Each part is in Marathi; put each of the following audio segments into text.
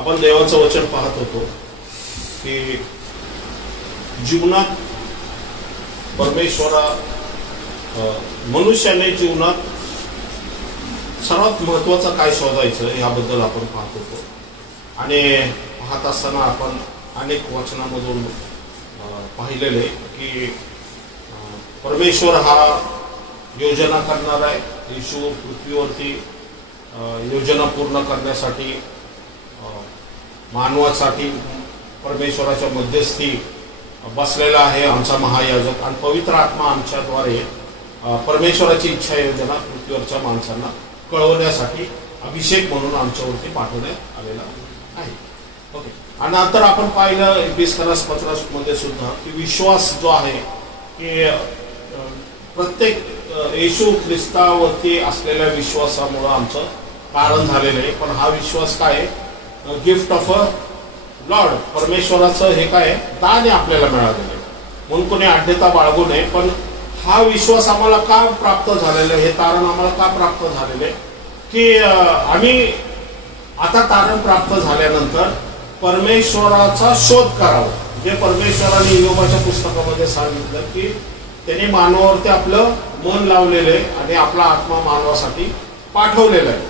आपण देवाचं वचन पाहत होतो की जीवनात परमेश्वरा मनुष्याने जीवनात सर्वात महत्त्वाचं काय शोधायचं याबद्दल आपण पाहत होतो आणि पाहत असताना आपण अनेक वचनामधून पाहिलेले की परमेश्वर हा योजना करणार आहे. येशू पृथ्वीवरती योजना पूर्ण करण्यासाठी मानवासाठी परमेश्वराच्या मध्यस्थी बसलेला आहे आमचा महायाजक आणि पवित्र आत्मा आमच्याद्वारे परमेश्वराची इच्छा योजना पृथ्वीवरच्या माणसांना कळवण्यासाठी अभिषेक म्हणून आमच्यावरती पाठवण्यात आलेला आहे. ओके. आणि नंतर आपण पाहिलं एफिसकरास पत्रामध्ये सुद्धा की विश्वास जो आहे की प्रत्येक येशू ख्रिस्तावरती असलेल्या विश्वासामुळे आमचं कारण झालेलं आहे. पण हा विश्वास काय आहे? Gift of a Lord. परमेश्वराचं हे काय दान आहे आपल्याला मिळालेलं आहे म्हणून कोणी आढ्यता बाळगू नये. पण हा विश्वास आम्हाला का प्राप्त झालेला आहे, हे तारण आम्हाला का प्राप्त झालेलं आहे की आम्ही आता तारण प्राप्त झाल्यानंतर परमेश्वराचा शोध करावा. जे परमेश्वराने योबाच्या पुस्तकामध्ये सांगितलं की त्यांनी मानवावरती आपलं मन लावलेलं आहे आणि आपला आत्मा मानवासाठी पाठवलेला आहे.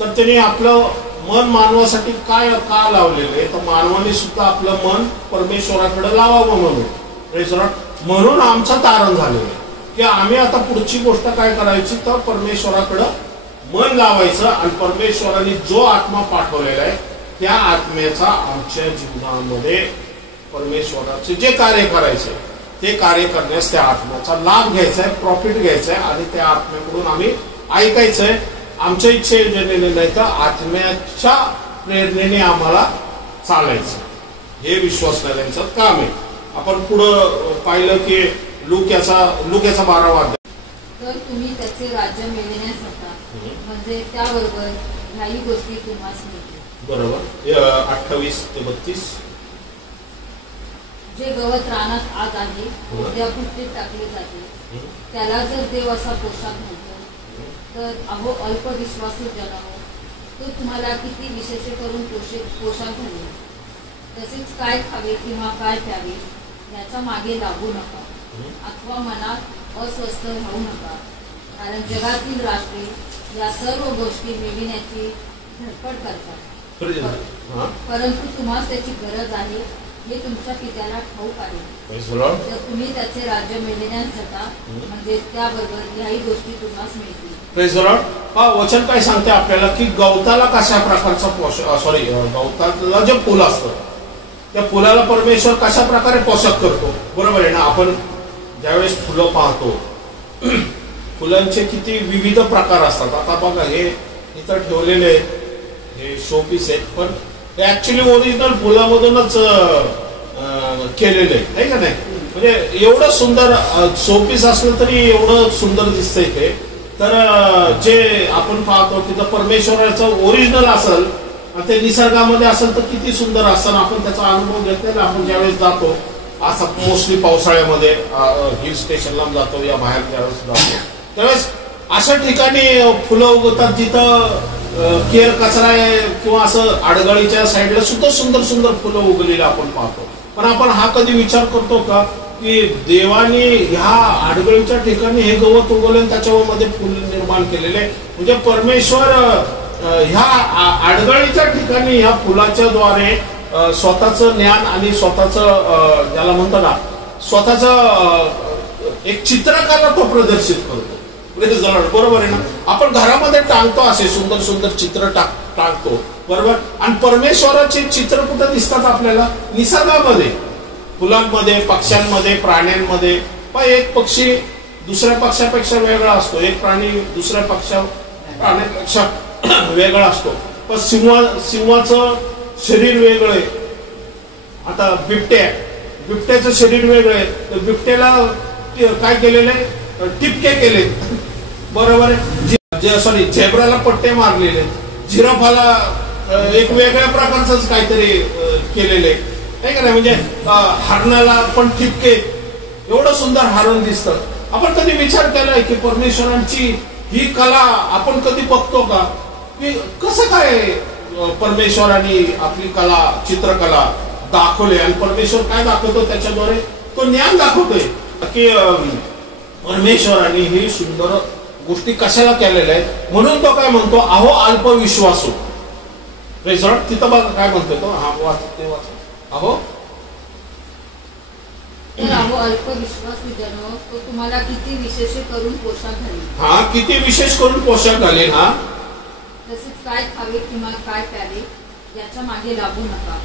तर त्यांनी आपलं मन मानवासाठी काय का लावलेलं आहे तर मानवाने सुद्धा आपलं मन परमेश्वराकडे लावावं म्हणून आमचं तारण झालेलं आहे की आम्ही आता पुढची गोष्ट काय करायची तर परमेश्वराकडं मन लावायचं आणि परमेश्वराने जो आत्मा पाठवलेला आहे त्या आत्म्याचा आमच्या जीवनामध्ये परमेश्वराचे जे कार्य करायचे ते कार्य करण्यास त्या आत्म्याचा लाभ घ्यायचा आहे, प्रॉफिट घ्यायचा आहे आणि त्या आत्म्याकडून आम्ही ऐकायचंय. आमच्या इच्छेने नाही तर आत्म्याच्या प्रेरणेने आम्हाला चालायचं. हे विश्वासणाऱ्यांचं काम आहे. आपण पुढं पाहिलं की लुक्याचा 12वा अध्याय. तर तुम्ही त्याचे राज्य मिळविण्यास होता म्हणजे त्याबरोबर ह्याही गोष्टी तुम्हाला मिळतील. बरोबर. 28 ते 32. जे गवत रानात आज आहे उद्या भुट्टीत टाकले जाते त्याला जर देव असा पोशाख म्हणतो तर अहो अल्पविश्वासू जनानो तो तुम्हाला किती विशेष करून पोशाख घालेल. तसेच काय खावे किंवा काय प्यावे याच्या मागे लागू नका अथवा मनात अस्वस्थ राहू नका कारण जगातील राष्ट्रे या सर्व गोष्टी मिळविण्याची धडपड करतात परंतु तुम्हाला त्याची गरज आहे हे तुमच्या पित्याला ठाऊक आहे. जर तुम्ही त्याचे राज्य मिळविण्यास जाता म्हणजे त्याबरोबर याही गोष्टी तुम्हाला मिळतील. Praise the Lord. वचन काय सांगते आपल्याला की गवताला कशा प्रकारचा गवताला जे फुल असतं त्या फुलाला परमेश्वर कशा प्रकारे पोषक करतो. बरोबर आहे ना. आपण ज्यावेळेस फुलं पाहतो फुलांचे किती विविध प्रकार असतात. आता बघा हे इथं ठेवलेले हे शोपीस आहेत पण हे ऍक्च्युली ओरिजिनल फुलामधूनच केलेलं आहे का नाही. म्हणजे एवढं सुंदर शोपीस असलं तरी एवढं सुंदर दिसतंय ते. तर जे आपण पाहतो की जर परमेश्वराचं ओरिजिनल असेल ते निसर्गामध्ये असेल तर किती सुंदर असतं. आपण त्याचा अनुभव घेतलेला. आपण ज्यावेळेस जातो असं मोस्टली पावसाळ्यामध्ये हिल स्टेशनला जातो या बाहेर ज्यावेळेस जातो त्यावेळेस अशा ठिकाणी फुलं उगवतात जिथं केर कचरा आहे किंवा असं आडगळीच्या साईडला सुद्धा सुंदर सुंदर फुलं उगलेली आपण पाहतो. पण आपण हा कधी विचार करतो का की देवाने ह्या आडगळीच्या ठिकाणी हे गवत उगवले आणि त्याच्यामध्ये फुल निर्माण केलेले म्हणजे परमेश्वर ह्या आडगळीच्या ठिकाणी ह्या फुलाच्या द्वारे स्वतःचं ज्ञान आणि स्वतःचं ज्याला म्हणतो ना स्वतःचं एक चित्रकला तो प्रदर्शित करतो. बरोबर आहे ना. आपण घरामध्ये टांगतो असे सुंदर सुंदर चित्र टाकतो बरोबर. आणि परमेश्वराचे चित्र कुठं दिसतात आपल्याला निसर्गामध्ये फुलांमध्ये पक्ष्यांमध्ये प्राण्यांमध्ये. एक पक्षी दुसऱ्या पक्षापेक्षा वेगळा असतो. एक प्राणी दुसऱ्या प्राण्यापेक्षा वेगळा असतो. पण सिंहाचं शरीर वेगळं आहे. आता बिबट्याचं शरीर वेगळं आहे. तर बिबट्याला काय केलेलं आहे टिपके केले बरोबर आहे. सॉरी झेब्राला पट्टे मारलेले. जिराफाला एक वेगळ्या प्रकारच काहीतरी केलेले आहे का नाही. म्हणजे हरणाला पण ठिपके एवढं सुंदर हरण दिसतं. आपण कधी विचार केलाय की परमेश्वरांची ही कला आपण कधी बघतो का की कसं काय परमेश्वराने आपली कला, चित्रकला दाखवली आणि परमेश्वर काय दाखवतो त्याच्याद्वारे? तो ज्ञान दाखवतोय की परमेश्वराने ही सुंदर गोष्टी कशाला केलेल्या आहेत. म्हणून तो काय म्हणतो, अहो अल्पविश्वासू. तिथं बघा काय म्हणतोय तो. हा वाच, ते वाच. अहो अल्पविश्वासू जन, तो तुम्हाला किती विशेष करून पोशाख घालेल. हा, किती विशेष करून पोशाख घालेल. हा, तसेच काय खावे किंवा काय प्यावे याच्या मागे लागू नका,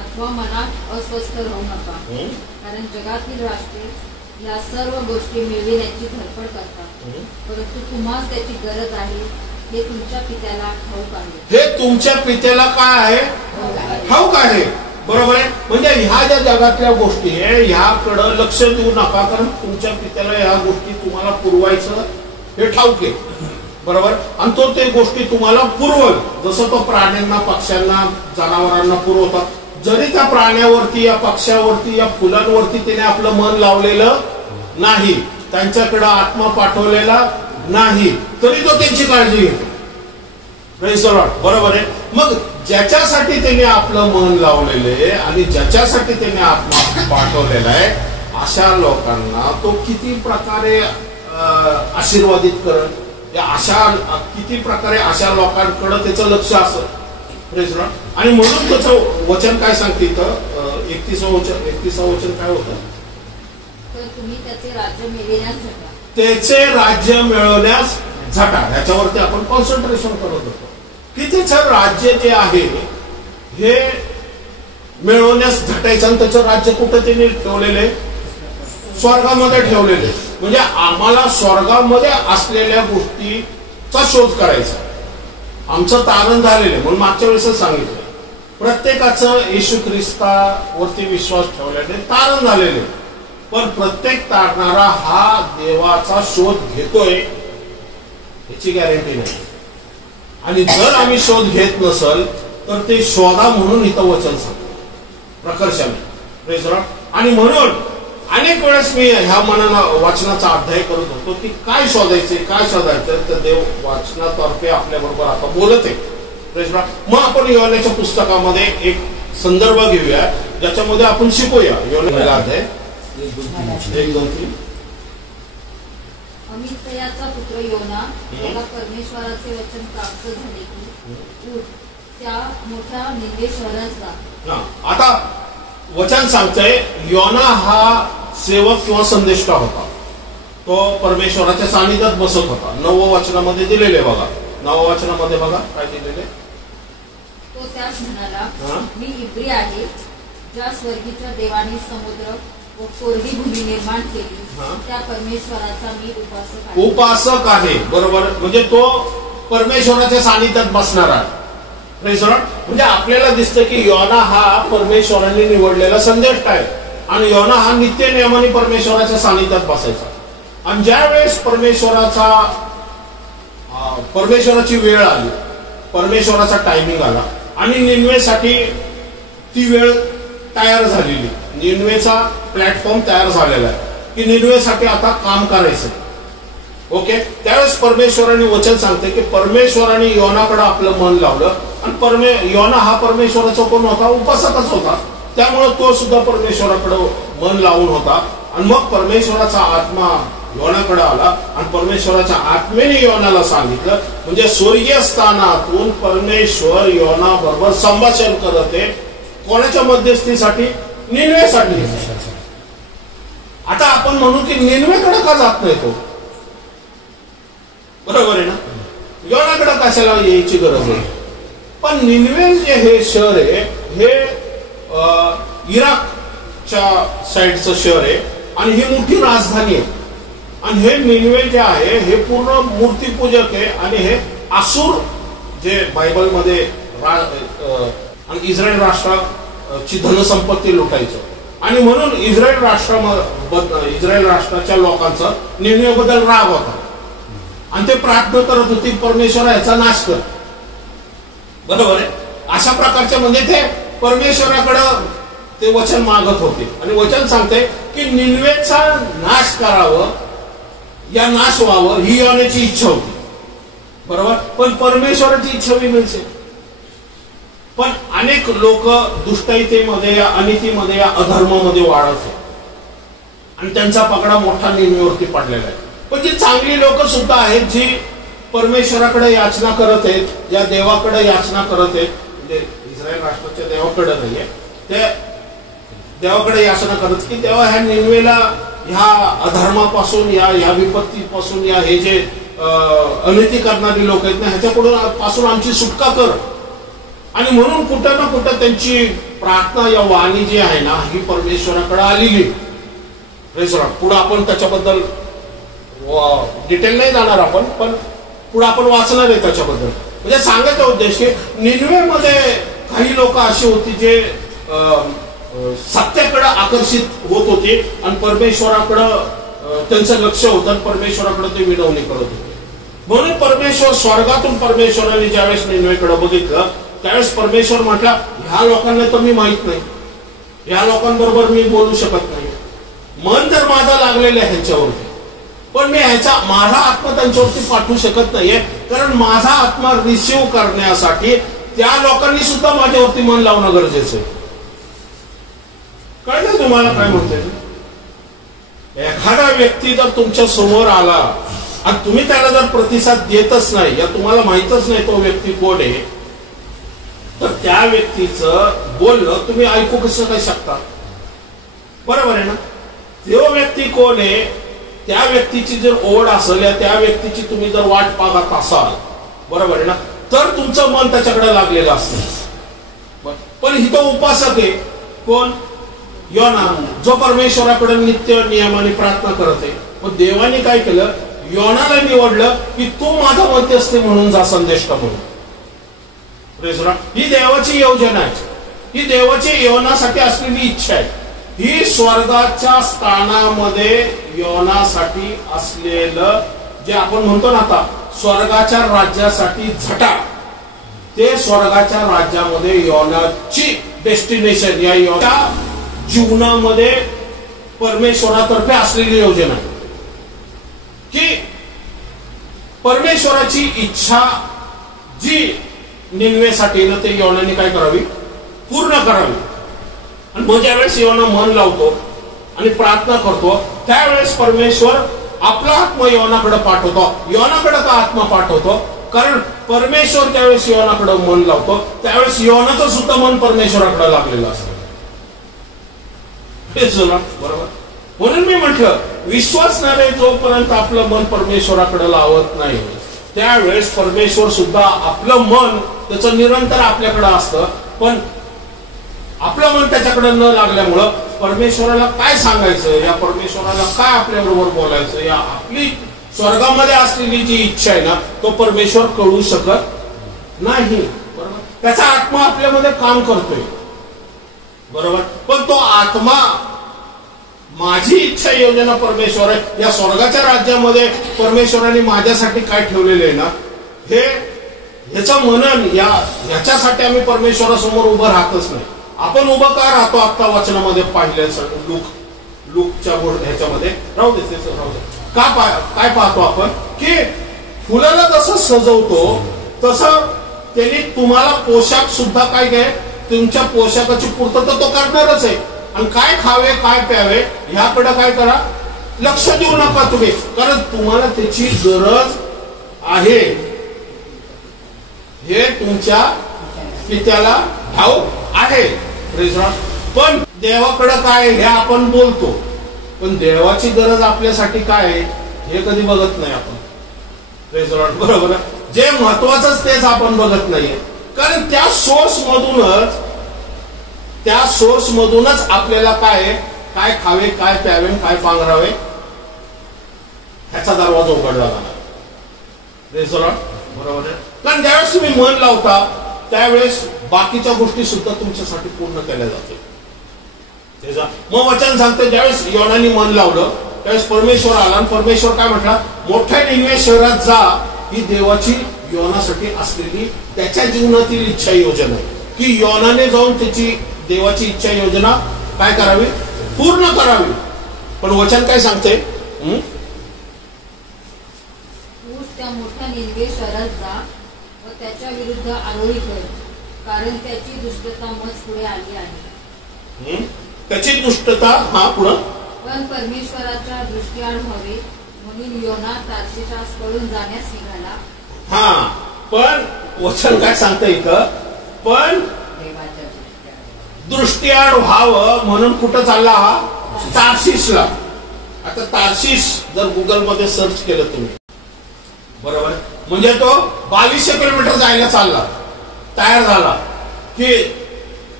अथवा मनात अस्वस्थ राहू नका. कारण जगातील राष्ट्रे या सर्व गोष्टी मिळविण्याची धडपड करतात, परंतु तुम्हाला त्याची गरज आहे हे तुमच्या पित्याला ठाऊक आहे. हे तुमच्या पित्याला काय आहे? ठाऊक आहे. बरोबर आहे. म्हणजे ह्या ज्या जगातल्या गोष्टी आहे ह्याकडं लक्ष देऊ नका, कारण तुमच्या पित्याला ह्या गोष्टी तुम्हाला पुरवायचं हे ठाऊक आहे. बरोबर. आणि तो ते गोष्टी तुम्हाला पुरवल, जसं तो प्राण्यांना, पक्ष्यांना, जनावरांना पुरवतात. जरी त्या प्राण्यावरती, या पक्ष्यावरती, या फुलांवरती त्याने आपलं मन लावलेलं नाही, त्यांच्याकडे आत्मा पाठवलेला नाही, तरी तो त्यांची काळजी घेतो. बरोबर आहे. मग ज्याच्यासाठी त्याने आपलं मन लावलेले आणि ज्याच्यासाठी त्याने आत्मा पाठवलेला आहे अशा लोकांना तो किती प्रकारे आशीर्वादित करत, किती प्रकारे अशा लोकांकडे त्याचं लक्ष असत. आणि म्हणून त्याचं वचन काय सांगते इथं 31 वचन काय होतं? तर तुम्ही त्याचे राज्य मिळविण्यास झटा. त्याचे राज्य मिळवण्यास झटा. ह्याच्यावरती आपण कॉन्सन्ट्रेशन करत होतो की त्याचं राज्य जे आहे हे मिळवण्यास झटायचं. आणि त्याचं राज्य कुठं त्याने ठेवलेले? स्वर्गामध्ये ठेवलेले. म्हणजे आम्हाला स्वर्गामध्ये असलेल्या गोष्टीचा शोध करायचा. आमचं तारण झालेलं आहे. म्हणून मागच्या वेळेसच सांगितलं, प्रत्येकाचं येशू ख्रिस्तावरती विश्वास ठेवल्याने तारण झालेले. पण प्रत्येक तारणारा हा देवाचा शोध घेतोय याची गॅरंटी नाही. आणि जर आम्ही शोध घेत नसल तर ते शोधा म्हणून इथं वचन सांगतो प्रकर्षाने. आणि म्हणून अनेक वेळेस मी ह्या मनानं वाचनाचा अध्याय करत होतो की काय शोधायचे, काय शोधायचं, तर देव वाचनातर्फे आपल्या बरोबर आता बोलत आहे. मग आपण योनाच्या पुस्तकामध्ये एक संदर्भ घेऊया ज्याच्यामध्ये आपण शिकूया. योना अध्याय 1-2-3. अमित्याचा पुत्र योना याला परमेश्वराचे वचन प्राप्त झाले की उठ, त्या मोठ्या निनवे शहरात जा. आता वचन सांगतंय, योना हा सेवक किंवा संदेष्टा होता. तो परमेश्वराच्या सानिध्यात बसत होता. 9व्या वचनामध्ये दिलेले बघा. 9व्या वचनामध्ये बघा काय दिलेले. तो त्यास म्हणाला, मी इब्री आहे, ज्या स्वर्गीच्या देवाने समुद्र व कोरडी भूमी निर्माण केली त्या परमेश्वराचा मी उपासक आहे. बरोबर. म्हणजे तो परमेश्वराच्या सानिध्यात बसणार आहे. म्हणजे आपल्याला दिसतं की योना हा परमेश्वराने निवडलेला संदेष्टा आहे आणि योना हा नित्य नियमाने परमेश्वराच्या सानिध्यात बसायचा. आणि ज्या वेळेस परमेश्वराची वेळ आली, परमेश्वराचा टायमिंग आला आणि निनवेसाठी ती वेळ तयार झालेली, निनवेचा प्लॅटफॉर्म तयार झालेला आहे की निनवेसाठी आता काम करायचं. ओके. त्यावेळेस परमेश्वराने वचन सांगते की परमेश्वराने योनाकडे आपलं मन लावलं आणि योना हा परमेश्वराचा कोण होता? उपासकच होता. त्यामुळे तो सुद्धा परमेश्वराकडे मन लावून होता. आणि मग परमेश्वराचा आत्मा योनाकडे आला आणि परमेश्वराच्या आत्मेने योनाला सांगितलं. म्हणजे स्वर्गीय स्थानातून परमेश्वर योना बरोबर संभाषण करत आहे. कोणाच्या मध्यस्थीसाठी? निनवेसाठी. आता आपण म्हणू की निनवेकडे का जात नाही तो? बरोबर आहे ना. योनाकडे कशाला यायची गरज आहे? पण निनवे जे हे शहर आहे हे इराकच्या साईडचं शहर आहे आणि ही मोठी राजधानी आहे. आणि हे निनवे जे आहे हे पूर्ण मूर्तीपूजक आहे आणि हे आसूर जे बायबलमध्ये आणि इस्रायल राष्ट्राची धनसंपत्ती लुटायचं. आणि म्हणून इस्रायल राष्ट्राच्या लोकांचा निनवेबद्दल राग होता आणि ते प्रार्थना करत होती परमेश्वर याचा नाश कर. बरोबर आहे. अशा प्रकारचे म्हणजे ते परमेश्वराकडं ते वचन मागत होते. आणि वचन सांगते की निनवेचा नाश करावं, या नाश व्हावं ही योनाची इच्छा होती. बरोबर. पण परमेश्वराची इच्छा वेगळीच आहे. पण अनेक लोक दुष्टतेमध्ये या अनितीमध्ये या अधर्मामध्ये वाढत आहेत आणि त्यांचा पगडा मोठा निनीवरती पडलेला आहे. पण जी चांगली लोक सुद्धा आहेत जी परमेश्वराकडे याचना करत आहेत, या देवाकडे याचना करत आहेत, म्हणजे इस्रायल राष्ट्राच्या देवाकडे नाहीये, ते देवाकडे याचना करत की तेव्हा ह्या निनवेला ह्या अधर्मापासून या विपत्तीपासून या हे जे अनिती करणारी लोक आहेत ना ह्याच्याकडून पासून आमची सुटका कर. आणि म्हणून कुठं ना कुठं त्यांची प्रार्थना या वाणी जी आहे ना ही परमेश्वराकडे आलेली. पुढे आपण त्याच्याबद्दल डिटेल नाही जाणार आपण, पण पुढे आपण वाचणार आहे त्याच्याबद्दल. म्हणजे सांगायचा उद्देश की निनवेमध्ये काही लोक अशी होती जे सत्याकडे आकर्षित होत होते आणि परमेश्वराकडं त्यांचं लक्ष होतं आणि परमेश्वराकडे ते विनवणी करत होते. म्हणून परमेश्वर स्वर्गातून परमेश्वराने ज्यावेळेस निनवेकडे बघितलं त्यावेळेस परमेश्वर म्हटला ह्या लोकांना तर मी माहित नाही, ह्या लोकांबरोबर मी बोलू शकत नाही. मन तर माझं लागलेलं आहे ह्यांच्यावरती, पण मी माझा आत्मा त्यांच्यावरती पाठवू शकत नाहीये, कारण माझा आत्मा रिसिव्ह करण्यासाठी त्या लोकांनी सुद्धा माझ्यावरती मन लावणं गरजेचं आहे. कळलं तुम्हाला काय म्हणतोय? एखादा व्यक्ती जर तुमच्या समोर आला आणि तुम्ही त्याला जर प्रतिसाद देतच नाही या तुम्हाला माहितच नाही तो व्यक्ती कोण आहे, तर त्या व्यक्तीचं बोलणं तुम्ही ऐकू कसं काय शकता? बरोबर आहे ना? तो व्यक्ती कोण आहे त्या व्यक्तीची जर ओढ असेल या त्या व्यक्तीची तुम्ही जर वाट पाहत असाल, बरोबर आहे ना, तर तुमचं मन त्याच्याकडे लागलेलं असतं. पण इथं उपासक आहे कोण? योना, जो परमेश्वराकडे नित्य नियमाने प्रार्थना करत आहे. मग देवाने काय केलं? योनाला निवडलं की तू माझा मध्यस्थ म्हणून जा संदेष्टा म्हणून. ही देवाची योजना आहे, ही देवाची योनासाठी असलेली इच्छा आहे. ही स्वर्गाच्या स्थानामध्ये योनासाठी असलेलं जे आपण म्हणतो ना आता स्वर्गाच्या राज्यासाठी झटा, ते स्वर्गाच्या राज्यामध्ये योनाची डेस्टिनेशन या योना जीवनामध्ये परमेश्वरातर्फे असलेली योजना आहे की परमेश्वराची इच्छा जी निनवेसाठी ना ते योनाने काय करावी? पूर्ण करावी. आणि मग ज्यावेळेस योना मन लावतो आणि प्रार्थना करतो त्यावेळेस परमेश्वर आपला आत्मा योनाकडे पाठवतो. योनाकडे का आत्मा पाठवतो? कारण परमेश्वर त्यावेळेस योनाकडे मन लावतो त्यावेळेस योनाचं सुद्धा मन परमेश्वराकडे लागलेलं असतं. बरोबर? म्हणून मी म्हटलं विश्वासणारे जोपर्यंत आपलं मन परमेश्वराकडे लावत नाही त्यावेळेस परमेश्वर सुद्धा आपलं मन त्याचं निरंतर आपल्याकडे असतं. पण आपलं मन त्याच्याकडे न लागल्यामुळं परमेश्वराला काय सांगायचं, या परमेश्वराला काय आपल्याबरोबर बोलायचं, या आपली स्वर्गामध्ये असलेली जी इच्छा आहे ना तो परमेश्वर कळू शकत नाही. बरोबर? त्याचा आत्मा आपल्यामध्ये काम करतोय, बरोबर, पण तो आत्मा माझी इच्छा योजना परमेश्वर आहे. या स्वर्गाच्या राज्यामध्ये परमेश्वराने माझ्यासाठी काय ठेवलेलं आहे ना हे ह्याचं मनन ह्याच्यासाठी आम्ही परमेश्वरासमोर उभं राहतच नाही. आपण उभं का राहतो? आता वचनामध्ये पाहिलं लूकच्या ह्याच्यामध्ये राहू दे काय पाहतो आपण की फुलाला जसं सजवतो तसं त्यांनी तुम्हाला पोशाख सुद्धा काय घ्याय तुमच्या पोशाखाची पूर्तता तो करणारच आहे. आणि काय खावे काय प्यावे ह्याकडे काय करा, लक्ष देऊ नका तुम्ही, कारण तुम्हाला त्याची गरज आहे हे तुमच्या पित्याला ठाऊक आहे. पण देवाकडे काय हे आपण बोलतो, पण देवाची गरज आपल्यासाठी काय आहे हे कधी बघत नाही आपण. बरोबर? जे महत्वाचं तेच आपण बघत नाहीये, कारण त्या सोर्स मधूनच आपल्याला काय खावे काय प्यावे काय पांघरावे ह्याचा दरवाजा उघडला जाणार. बरोबर आहे? कारण ज्यावेळेस तुम्ही मन लावता त्यावेळेस बाकीच्या गोष्टी सुद्धा तुमच्यासाठी पूर्ण केल्या जातील. मग वचन सांगते ज्यावेळेस योनाने मन लावलं त्यावेळेस परमेश्वर आला आणि परमेश्वर काय म्हटला? मोठ्या निनवे शहरात जा. ही देवाची योनासाठी असलेली त्याच्या जीवनातील इच्छा योजना आहे की योनाने जाऊन त्याची देवाची इच्छा योजना काय करावी? पूर्ण करावी. पण वचन काय सांगते? त्या मोठ्या निनवे शहरात जा व त्याच्या विरुद्ध आरोळी कर, कारण त्याची दुष्टता मज पुढे आली आहे. त्याची दुष्टता हा पुढं. पण परमेश्वराच्या दृष्टीआड व्हावे म्हणून योना तार्शिशास पळून जाण्यास निघाला. हा, पण वचन काय सांगतं इथं, पण दृष्टीआड व्हावं म्हणून कुठं चालला हा? तार्शिशला. आता तार्शिश जर गुगल मध्ये सर्च केलं तुम्ही, बरोबर, म्हणजे तो 2200 किलोमीटर जायला चालला, तयार झाला की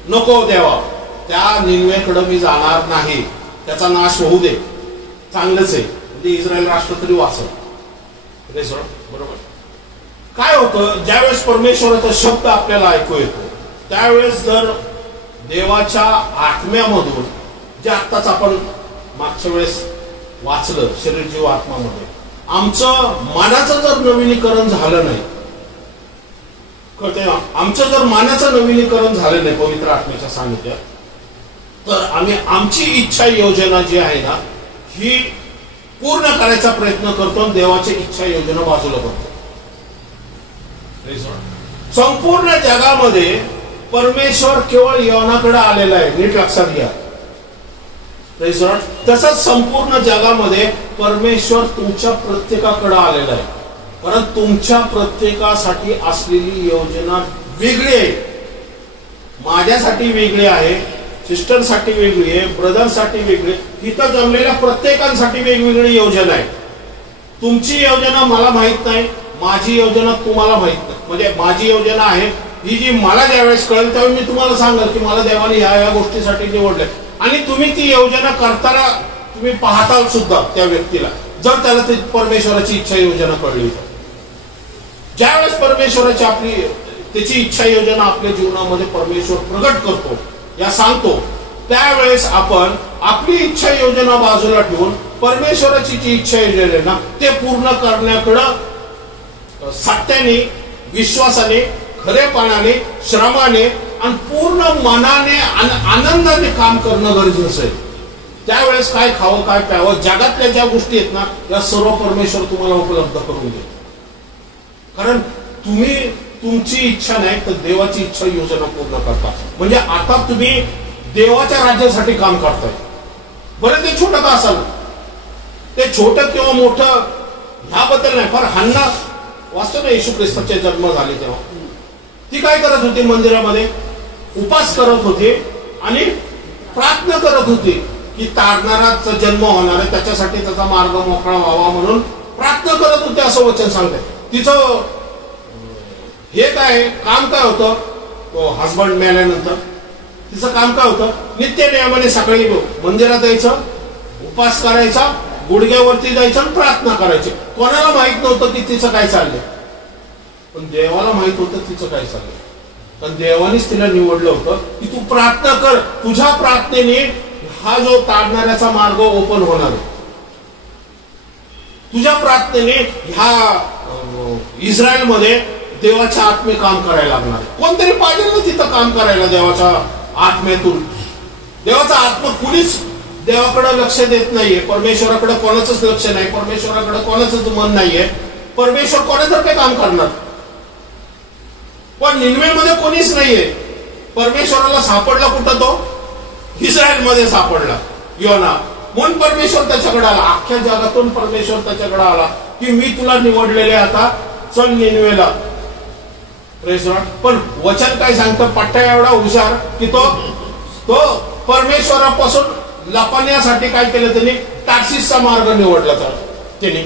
नको देवा, त्या निनवेकडे मी जाणार नाही, त्याचा नाश होऊ दे, चांगलंच आहे, म्हणजे इस्रायल राष्ट्र तरी वाचव. बरोबर. काय होतं, ज्यावेळेस परमेश्वराचा शब्द आपल्याला ऐकू येतो त्यावेळेस जर देवाच्या आत्म्यामधून, जे आत्ताच आपण मागच्या वेळेस वाचलं शरीर जीव आत्मामध्ये, आमचं मनाचं जर नवीनीकरण झालं नाही, कळतंय ना, आमचं जर मनाचं नवीनीकरण झालं नाही पवित्र आत्म्याच्या सानिध्यात, तर आम्ही आमची इच्छा योजना जी आहे ना ही पूर्ण करायचा प्रयत्न करतो आणि देवाची इच्छा योजना बाजूला करतो. संपूर्ण जगामध्ये परमेश्वर केवळ योनाकडे आलेला आहे, नीट लक्षात घ्या. तसंच संपूर्ण जगामध्ये परमेश्वर तुमच्या प्रत्येकाकडे आलेला आहे, कारण तुमच्या प्रत्येकासाठी असलेली योजना वेगळी आहे. माझ्यासाठी वेगळी आहे, सिस्टरसाठी वेगळी आहे, ब्रदरसाठी वेगळी, इथं जमलेल्या प्रत्येकांसाठी वेगवेगळी योजना आहे. तुमची योजना मला माहित नाही, माझी योजना तुम्हाला माहित नाही. म्हणजे माझी योजना आहे ही जी मला ज्यावेळेस कळेल त्यावेळी मी तुम्हाला सांगेल की मला देवाने या गोष्टीसाठी निवडले, आणि तुम्ही ती योजना करताना तुम्ही पाहताल सुद्धा त्या व्यक्तीला, जर त्याला ती परमेश्वराची इच्छा योजना कळली तर. ज्यावेळेस परमेश्वराची आपली त्याची इच्छा योजना आपल्या जीवनामध्ये परमेश्वर प्रगट करतो या सांगतो, त्यावेळेस आपण आपली इच्छा योजना बाजूला ठेवून परमेश्वराची जी इच्छा योजना आहे ना ते पूर्ण करण्याकडं सत्याने, विश्वासाने, खरेपणाने, श्रमाने आणि पूर्ण मनाने आनंदाने काम करणं गरजेचं आहे. त्यावेळेस काय खावं, काय प्यावं, जगातल्या ज्या गोष्टी आहेत ना या सर्व परमेश्वर तुम्हाला उपलब्ध करून देईल. कारण तुम्ही तुमची इच्छा नाही तर देवाची इच्छा योजना पूर्ण करता. म्हणजे आता तुम्ही देवाच्या राज्यासाठी काम करताय. बरं, ते छोटं का असाल, ते छोटं किंवा मोठं ह्याबद्दल नाही, पण हन्ना वास्तव येशू ख्रिस्ताचे जन्म झाले तेव्हा ती काय करत होती, मंदिरामध्ये उपास करत होते आणि प्रार्थना करत होती की तारणाराचा जन्म होणार आहे, त्याच्यासाठी त्याचा मार्ग मोकळा व्हावा म्हणून प्रार्थना करत होते, असं वचन सांगते. तिचं हे काय काम काय होतं, तो हसबंड मेल्यानंतर तिचं काम काय होतं, नित्य नियमाने सकाळी मंदिरात यायचं, उपास करायचा, गुडघ्यावरती जायचं आणि प्रार्थना करायची. कोणाला माहित नव्हतं की तिचं काय चाललंय, पण देवाला माहित होतं तिचं काय चाललंय. पण देवानेच तिला निवडलं होतं की तू प्रार्थना कर, तुझ्या प्रार्थनेने हा जो तारणाऱ्याचा मार्ग ओपन होणार आहे, तुझ्या प्रार्थनेने ह्या इस्रायलमध्ये देवाच्या आत्मे काम करायला लागणार. कोणतरी पाहिजे ना तिथं काम करायला देवाच्या आत्म्यातून. देवाचा आत्मा कुणीच देवाकडे लक्ष देत नाहीये, परमेश्वराकडे कोणाचंच लक्ष नाही, परमेश्वराकडे कोणाचंच मन नाहीये. परमेश्वर कोणातर्फे काम करणार, पण निनवेमध्ये कोणीच नाहीये. परमेश्वराला सापडला कुठं, तो इस्रायलमध्ये सापडला योना, म्हणून परमेश्वर त्याच्याकडे आला. अख्ख्या जगातून परमेश्वर त्याच्याकडे आला की मी तुला निवडलेले, आता चल निनवेला. पण वचन काय सांगतं, पट्टा एवढा हुशार की तो परमेश्वरापासून लपण्यासाठी काय केलं त्यांनी, तार्शिशचा मार्ग निवडला त्यांनी.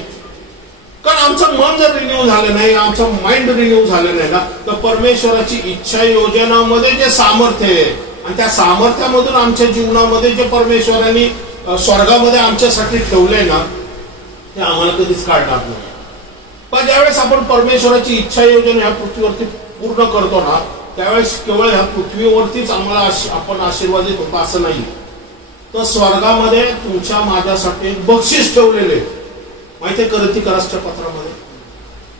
कारण आमचं मन जर रिन्यू झालं नाही, आमचं माइंड रिन्यू झालं नाही ना, तर परमेश्वराची इच्छा योजनामध्ये जे सामर्थ्य आहे आणि त्या सामर्थ्यामधून आमच्या जीवनामध्ये जे परमेश्वरांनी स्वर्गामध्ये आमच्यासाठी ठेवलंय ना ते आम्हाला कधीच काढणार नाही. पण ज्यावेळेस आपण परमेश्वराची इच्छा योजना ह्या पृथ्वीवरती पूर्ण करतो ना, त्यावेळेस केवळ ह्या पृथ्वीवरतीच आम्हाला आपण आशीर्वादित होतो असं नाही, तर स्वर्गामध्ये तुमच्या माझ्यासाठी बक्षीस ठेवलेले. माहितीये करंथी करासच्या पत्रामध्ये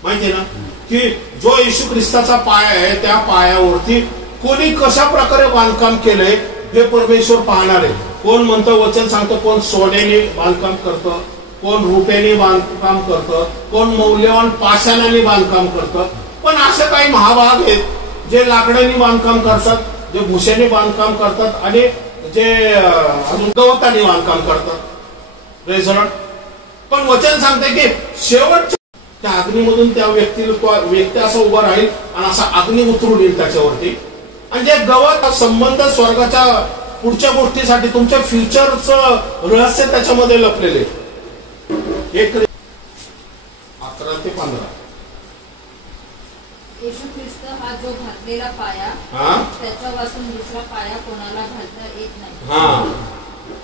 माहितीये ना की जो येशू ख्रिस्ताचा पाय आहे त्या पायावरती कोणी कशा प्रकारे बांधकाम केलंय हे परमेश्वर पाहणार आहे. कोण म्हणतं, वचन सांगतं, कोण सोन्याने बांधकाम करतं, कोण रुपयाने बांधकाम करतं, कोण मौल्यवान पाषाणाने बांधकाम करतं. पण असं काही महाभाग आहेत जे लाकडाने बांधकाम करतात, जे भुशाने बांधकाम करतात आणि जे अजून गवताने बांधकाम करतात रेझॉर्ट. पण वचन सांगते की शेवटच्या त्या अग्नीमधून त्या व्यक्ती असा उभा राहील आणि असा अग्नी उतरून येईल त्याच्यावरती. आणि जे गवत संबंध स्वर्गाच्या पुढच्या गोष्टीसाठी तुमच्या फ्युचरचं रहस्य त्याच्यामध्ये लपलेले. 11 ते 15 येशू ख्रिस्त हा जो घातलेला पाया त्याच्यापासून दुसरा पाया कोणाला घालता येत नाही.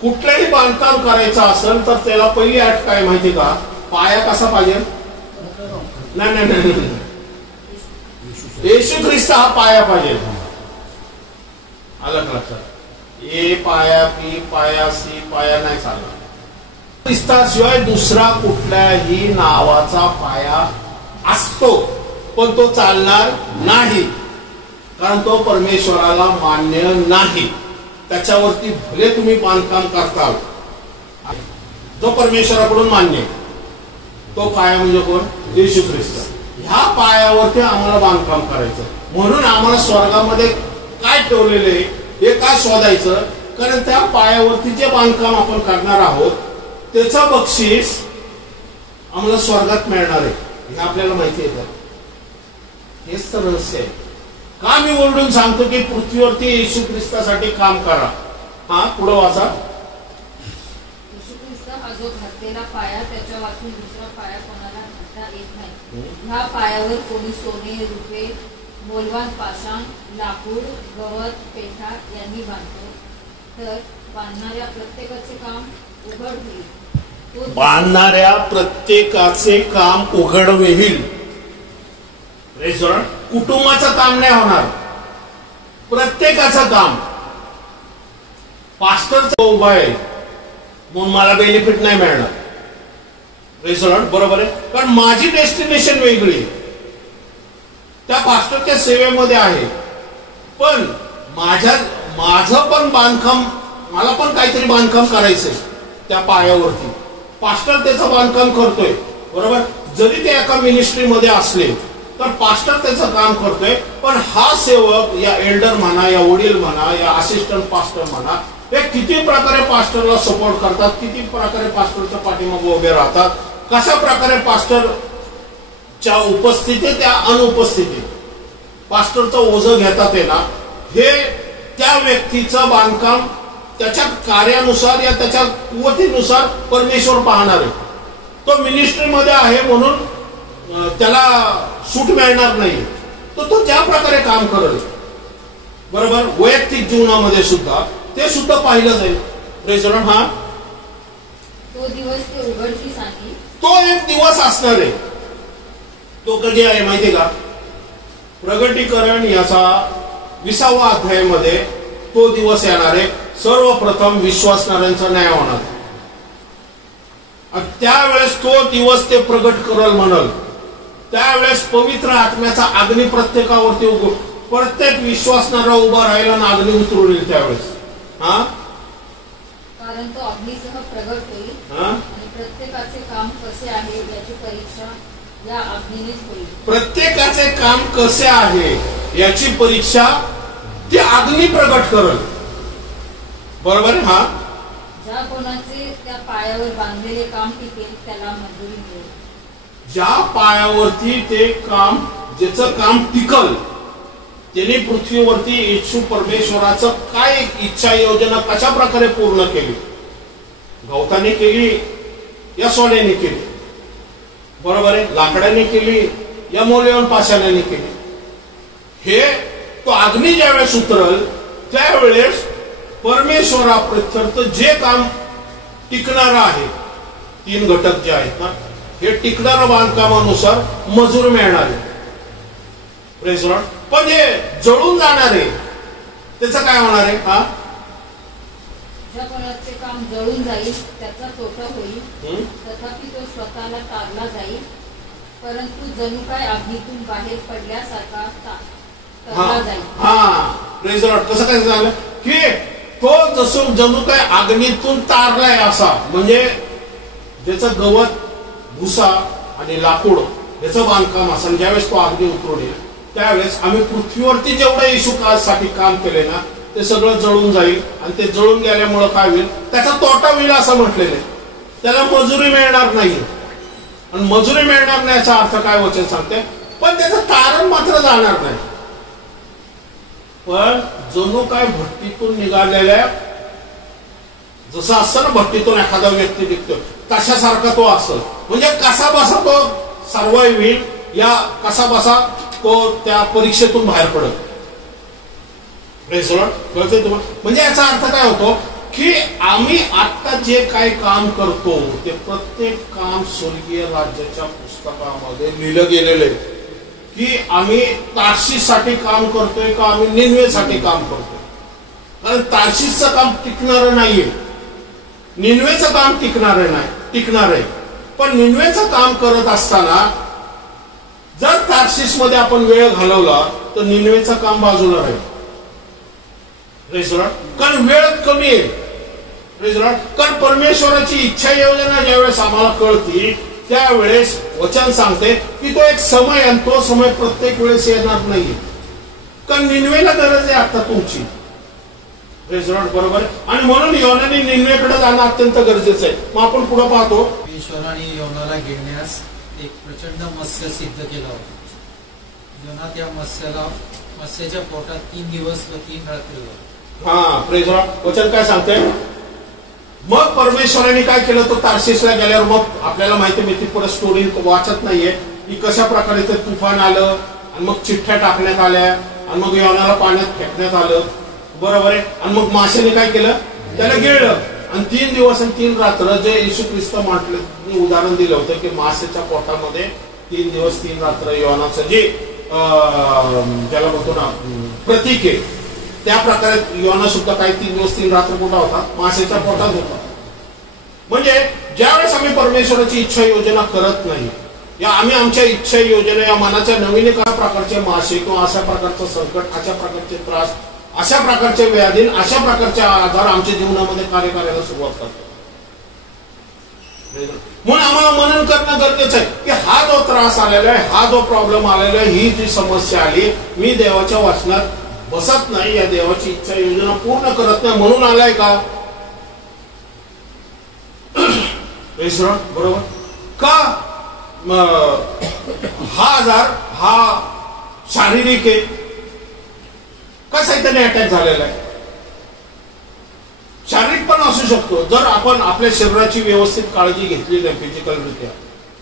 कुठलंही बांधकाम करायचं असेल तर त्याला पहिली अट काय माहिती का? पाया कसा पाहिजे? नाही, येशू ख्रिस्त हा पाया पाहिजे. आलं लक्षात? ए पाया, बी पाया, सी पाया नाही चालणार. ख्रिस्ताशिवाय दुसरा कुठल्याही नावाचा पाया असतो पण तो चालणार नाही, कारण तो परमेश्वराला मान्य नाही. त्याच्यावरती भले तुम्ही बांधकाम करताल, जो परमेश्वराकडून मान्य तो पाया म्हणजे कोण? येशू ख्रिस्त. ह्या पायावरती आम्हाला बांधकाम करायचं. म्हणून आम्हाला स्वर्गामध्ये काय ठेवलेले हे काय शोधायचं, कारण त्या पायावरती जे बांधकाम आपण करणार आहोत त्याचं बक्षीस आम्हाला स्वर्गात मिळणार आहे. हे आपल्याला माहिती आहे का? हेच तर रहस्य आहे. का मी ओरडून सांगतो की पृथ्वीवरती येशू ख्रिस्तासाठी काम करा? पुढे वाचा. येशू ख्रिस्त हा जो घातलेला पाया त्याच्या वाचून दुसरा पाया कोणाला घालता येत नाही. ह्या पायावर कोणी सोने, रुपे, मौल्यवान पाषाण, लाकूड, गवत, पेठा यांनी बांधतो, तर बांधणाऱ्या प्रत्येकाचे काम उघड होईल. बांधणाऱ्या प्रत्येकाचे काम उघड होईल. कुटुंबाचं काम नाही होणार, प्रत्येकाचं काम. पास्टरचा उभा आहे म्हणून मला बेनिफिट नाही मिळणार. रेझॉर्ट बरोबर आहे, कारण माझी डेस्टिनेशन वेगळी त्या पास्टरच्या सेवेमध्ये आहे. पण माझं पण बांधकाम, मला पण काहीतरी बांधकाम करायचंय त्या पायावरती. पास्टर त्याचं बांधकाम करतोय बरोबर. जरी ते एका मिनिस्ट्रीमध्ये असले तर पास्टर त्याचं काम करतोय, पण हा सेवक या एल्डर म्हणा, या वडील म्हणा, या असिस्टंट पास्टर म्हणा, हे किती प्रकारे पास्टरला सपोर्ट करतात, किती प्रकारे पास्टरच्या पाठीमागे उभे राहतात, कशा प्रकारे पास्टरच्या उपस्थितीत त्या अनुपस्थितीत पास्टरचं ओझं घेतात आहे ना, हे त्या व्यक्तीचं बांधकाम त्याच्या कार्यानुसार या त्याच्या कुवतीनुसार परमेश्वर पाहणार आहे. तो मिनिस्ट्रीमध्ये आहे म्हणून त्याला सूट मिळणार नाही, तो ज्या प्रकारे काम करेल बरोबर. वैयक्तिक जीवनामध्ये सुद्धा ते सुद्धा पाहिलं जाईल. रेझॉर्ट तो दिवस ते उघडकीस आहे. तो एक दिवस असणार आहे. तो कधी आहे माहिती का? प्रगटीकरण याचा 20वा अध्यायामध्ये तो दिवस येणार आहे. सर्वप्रथम विश्वासणाऱ्यांचा न्याय होणार. त्यावेळेस तो दिवस ते प्रगट करल म्हणल. त्यावेळेस पवित्र आत्म्याचा अग्नी प्रत्येकावरती प्रत्येक विश्वासणारा उभा राहिला आणि अग्नी उतरून येईल त्यावेळेस. कारण तो अग्नीसह प्रगट होईल आणि प्रत्येकाचे काम कसे आहे याची परीक्षा या अग्नीनेच होईल. प्रत्येकाचे काम कसे आहे याची परीक्षा ते अग्नी प्रगट करल बरोबर. ज्या कोणाचे त्या पायावर बांधलेले काम टिकेल त्याला मंजुरी मिळेल. ज्या पायावरती ते काम, ज्याचं काम टिकल, त्याने पृथ्वीवरती येशू परमेश्वराचं काय इच्छा योजना कशा प्रकारे पूर्ण केली. गवताने केली या सोन्याने केली बरोबर आहे, लाकडाने केली या मौल्यवान पाषाणाने केली. हे तो अग्नी ज्यावेळेस उतरल त्यावेळेस परमेश्वराप्रत्यर्थ जे काम टिकणार आहे, 3 घटक जे आहेत ना, हे टिकणाऱ्या बांधकामानुसार मजूर मिळणार आहे. पण जे जळून जाणार आहे त्याचं काय होणार आहे? ज्या कोणाचे काम जळून जाईल त्याचा तोटा होईल, तथापि तो स्वतःला तारला जाईल, परंतु जणू काय अग्नीतून बाहेर पडल्यासारखा तरला जाईल. कसं काय झालं की तो जसं जणू काय अग्नीतून तारलाय असा, म्हणजे ज्याचं गवत, भुसा आणि लाकूड याचं बांधकाम असेल, ज्यावेळेस तो अग्नी उतरून येईल त्यावेळेस आम्ही पृथ्वीवरती जेवढं येशू साठी काम केले ना ते सगळं जळून जाईल आणि ते जळून गेल्यामुळं काय होईल त्याचा तोटा होईल असं म्हटलेलं आहे. त्याला मजुरी मिळणार नाही आणि मजुरी मिळणार नाही याचा अर्थ काय वचन सांगते पण त्याचं तारण मात्र जाणार नाही. पण जणू काय भट्टीतून निघालेल्या जसं असतं ना भट्टीतून एखादा व्यक्ती निघतो तशासारखा तो असेल म्हणजे कसा बसा तो सर्वाइव्ह होईल या कसा बसा तो त्या परीक्षेतून बाहेर पडत. कळतंय तुम्हाला म्हणजे याचा अर्थ काय होतो की आम्ही आता जे काही काम करतो ते प्रत्येक काम स्वर्गीय राज्याच्या पुस्तकामध्ये लिहिलं गेलेलं आहे की आम्ही तार्शीसाठी काम करतोय का आम्ही निन्वेसाठी काम करतोय. कारण तार्शीचं काम टिकणारं नाहीये निन्वेचं काम टिकणार आहे. पण निन्वेचं काम करत असताना जर तार्शीस मध्ये आपण वेळ घालवला तर निन्वेचं काम बाजूला राहील. कारण वेळ कमी आहे. कारण परमेश्वराची इच्छा योजना ज्यावेळेस आम्हाला कळती त्यावेळेस वचन सांगते की तो एक समय आणि तो समय प्रत्येक वेळेस येणार नाहीये. कारण निन्वेला गरज आहे आता तुमची. बरोबर आणि म्हणून योनाने निन्वेकडे जाणं अत्यंत गरजेचं आहे. मग आपण पुढे पाहतो परमेश्वराने योनाला घेण्यास एक प्रचंड मत्स्य सिद्ध केला होता. योना त्या मत्स्याच्या पोटात 3 दिवस व 3 रात्री होता. वचन काय सांगते मग परमेश्वराने काय केलं तो तार्शीसला गेल्यावर मग आपल्याला माहिती मी ती पुढे स्टोरी वाचत नाहीये की कशा प्रकारे ते तुफान आलं आणि मग चिठ्ठ्या टाकण्यात आल्या आणि मग योनाला पाण्यात फेकण्यात आलं. बरोबर आहे. आणि मग माशाने काय केलं त्याला गिळलं आणि 3 दिवस आणि 3 रात्र जे येशू ख्रिस्त म्हटलं उदाहरण दिलं होतं की माशाच्या पोटामध्ये 3 दिवस 3 रात्र योनाचं जे ज्याला म्हणतो ना प्रतीक आहे त्या प्रकारे योना सुद्धा काही 3 दिवस 3 रात्र कुठं होता माशाच्या पोटात होता. म्हणजे ज्यावेळेस आम्ही परमेश्वराची इच्छा योजना करत नाही या आम्ही आमच्या इच्छा योजना या मनाच्या नवीन एका प्रकारचे मासे किंवा अशा प्रकारचं संकट अशा प्रकारचे त्रास अशा प्रकारचे व्याधी अशा प्रकारचे आजार आमच्या जीवनामध्ये कार्य करायला सुरुवात करतो. म्हणून आम्हाला मनन करणं गरजेचं आहे की हा जो त्रास आलेला आहे हा जो प्रॉब्लेम आलेला आहे ही जी समस्या आली मी देवाच्या वाचनात बसत नाही या देवाची इच्छा योजना पूर्ण करत नाही म्हणून आलाय का. बरोबर का हा आजार हा शारीरिक आहे का सैतानी अटॅक झालेला आहे. शारीरिक पण असू शकतो जर आपण आपल्या शरीराची व्यवस्थित काळजी घेतली नाही फिजिकलरित्या.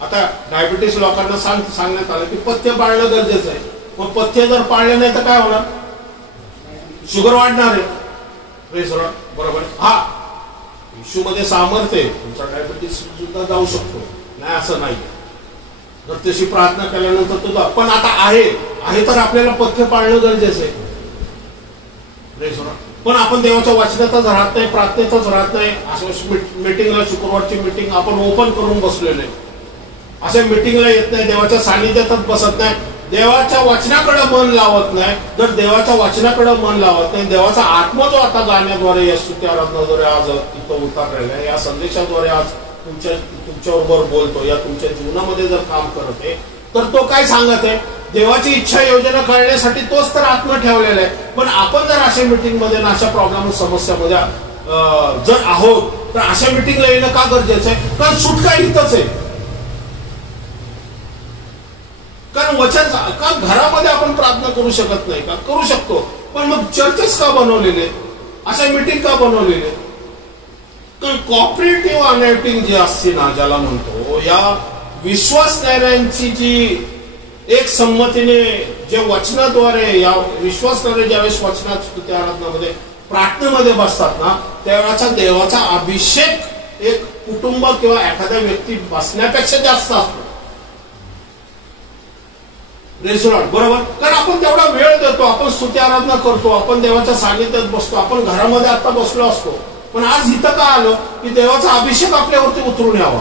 आता डायबिटीस लोकांना सांगण्यात आलं की पथ्य पाळणं गरजेचं आहे. मग पथ्य जर पाळलं नाही तर काय होणार शुगर वाढणार आहे. बरोबर हा इश्यू मध्ये सामर्थ्य आहे तुमचा डायबिटीस सुद्धा जाऊ शकतो नाही असं नाही जर तशी प्रार्थना केल्यानंतर तुझा पण आता आहे तर आपल्याला पथ्य पाळणं गरजेचं आहे. पण आपण देवाच्या वाचनातच राहत नाही प्रार्थनेतच राहत नाही. असं मीटिंगला शुक्रवारची मीटिंग आपण ओपन करून बसलेले अशा मीटिंगला येत नाही देवाच्या सानिध्यातच बसत नाही देवाच्या वचनाकडे मन लावत नाही. जर देवाच्या वचनाकडे मन लावत नाही देवाचा आत्मा जो आता गाण्याद्वारे या स्तुती आराधनाद्वारे आज इथं उतरलेला आहे या संदेशाद्वारे आज तुमच्याबरोबर बोलतो या तुमच्या जीवनामध्ये जर काम करत आहे तर तो काय सांगत आहे देवाची इच्छा योजना करण्यासाठी तोच तर आत्मा ठेवलेला आहे. पण आपण जर अशा मीटिंग मध्ये अशा प्रॉब्लेम समस्यामध्ये जर आहोत तर अशा मीटिंगला येणं का गरजेचं आहे कारण सुटका इथंच आहे. कारण वचन का घरामध्ये आपण प्रार्थना करू शकत नाही का करू शकतो पण मग चर्चेस का बनवलेले अशा मीटिंग का बनवलेले. कारण कॉपरेटिव्ह अनायटिंग जे असते ना ज्याला म्हणतो या विश्वासणाऱ्यांची जी एक संमतीने जे वचनाद्वारे या विश्वासणारे ज्यावेळेस वचनात स्तुती आराधनामध्ये प्रार्थनेमध्ये बसतात ना त्यावेळेचा देवाचा अभिषेक एक कुटुंब किंवा एखाद्या व्यक्ती बसण्यापेक्षा जास्त असतो. बरोबर कारण आपण तेवढा वेळ देतो आपण स्तुती आराधना करतो आपण देवाच्या सानिध्यात बसतो आपण घरामध्ये आता बसलो असतो. पण आज इथं का आलो की देवाचा अभिषेक आपल्यावरती उतरून यावा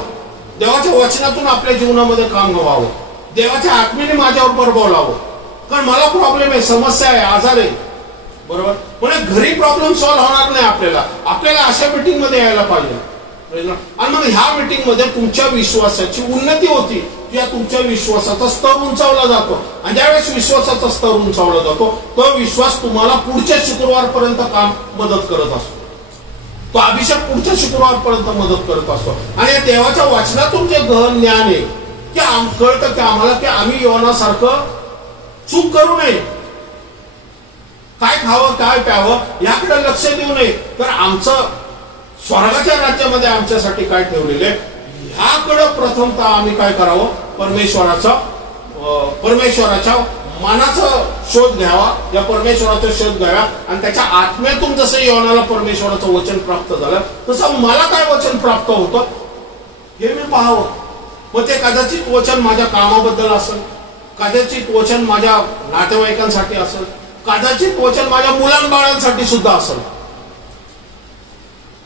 देवाच्या वचनातून आपल्या जीवनामध्ये काम व्हावं देवाच्या आत्मेने माझ्यावर प्रभाव कारण मला प्रॉब्लेम आहे समस्या आहे आजार आहे. बरोबर म्हणजे घरी प्रॉब्लेम सॉल्व्ह होणार नाही आपल्याला अशा मीटिंग मध्ये यायला पाहिजे. आणि मग ह्या मीटिंग मध्ये तुमच्या विश्वासाची उन्नती होती की तुमच्या विश्वासाचा स्तर उंचावला जातो. आणि ज्यावेळेस विश्वासाचा स्तर उंचावला जातो तो विश्वास तुम्हाला पुढच्या शुक्रवारपर्यंत काम मदत करत असतो. तो अभिषेक पुढच्या शुक्रवारपर्यंत मदत करत असतो. आणि या देवाच्या वचनातून जे गहन ज्ञान आहे की कळतं की आम्हाला की आम्ही योनासारखं चूक करू नये. काय खावं काय प्यावं याकडे लक्ष देऊ नये, तर आमचं स्वर्गाच्या राज्यामध्ये आमच्यासाठी काय ठेवलेले ह्याकडे प्रथमतः आम्ही काय करावं, परमेश्वराच्या मनाचा शोध घ्यावा, या परमेश्वराचा शोध घ्यावा. आणि त्याच्या आत्म्यातून जसं योनाला परमेश्वराचं वचन प्राप्त झालं तसं मला काय वचन प्राप्त होतं हे मी पाहावं. मग ते कदाचित वचन माझ्या कामाबद्दल असेल, कदाचित वचन माझ्या नातेवाईकांसाठी असेल, कदाचित वचन माझ्या मुलांबाळांसाठी सुद्धा असेल,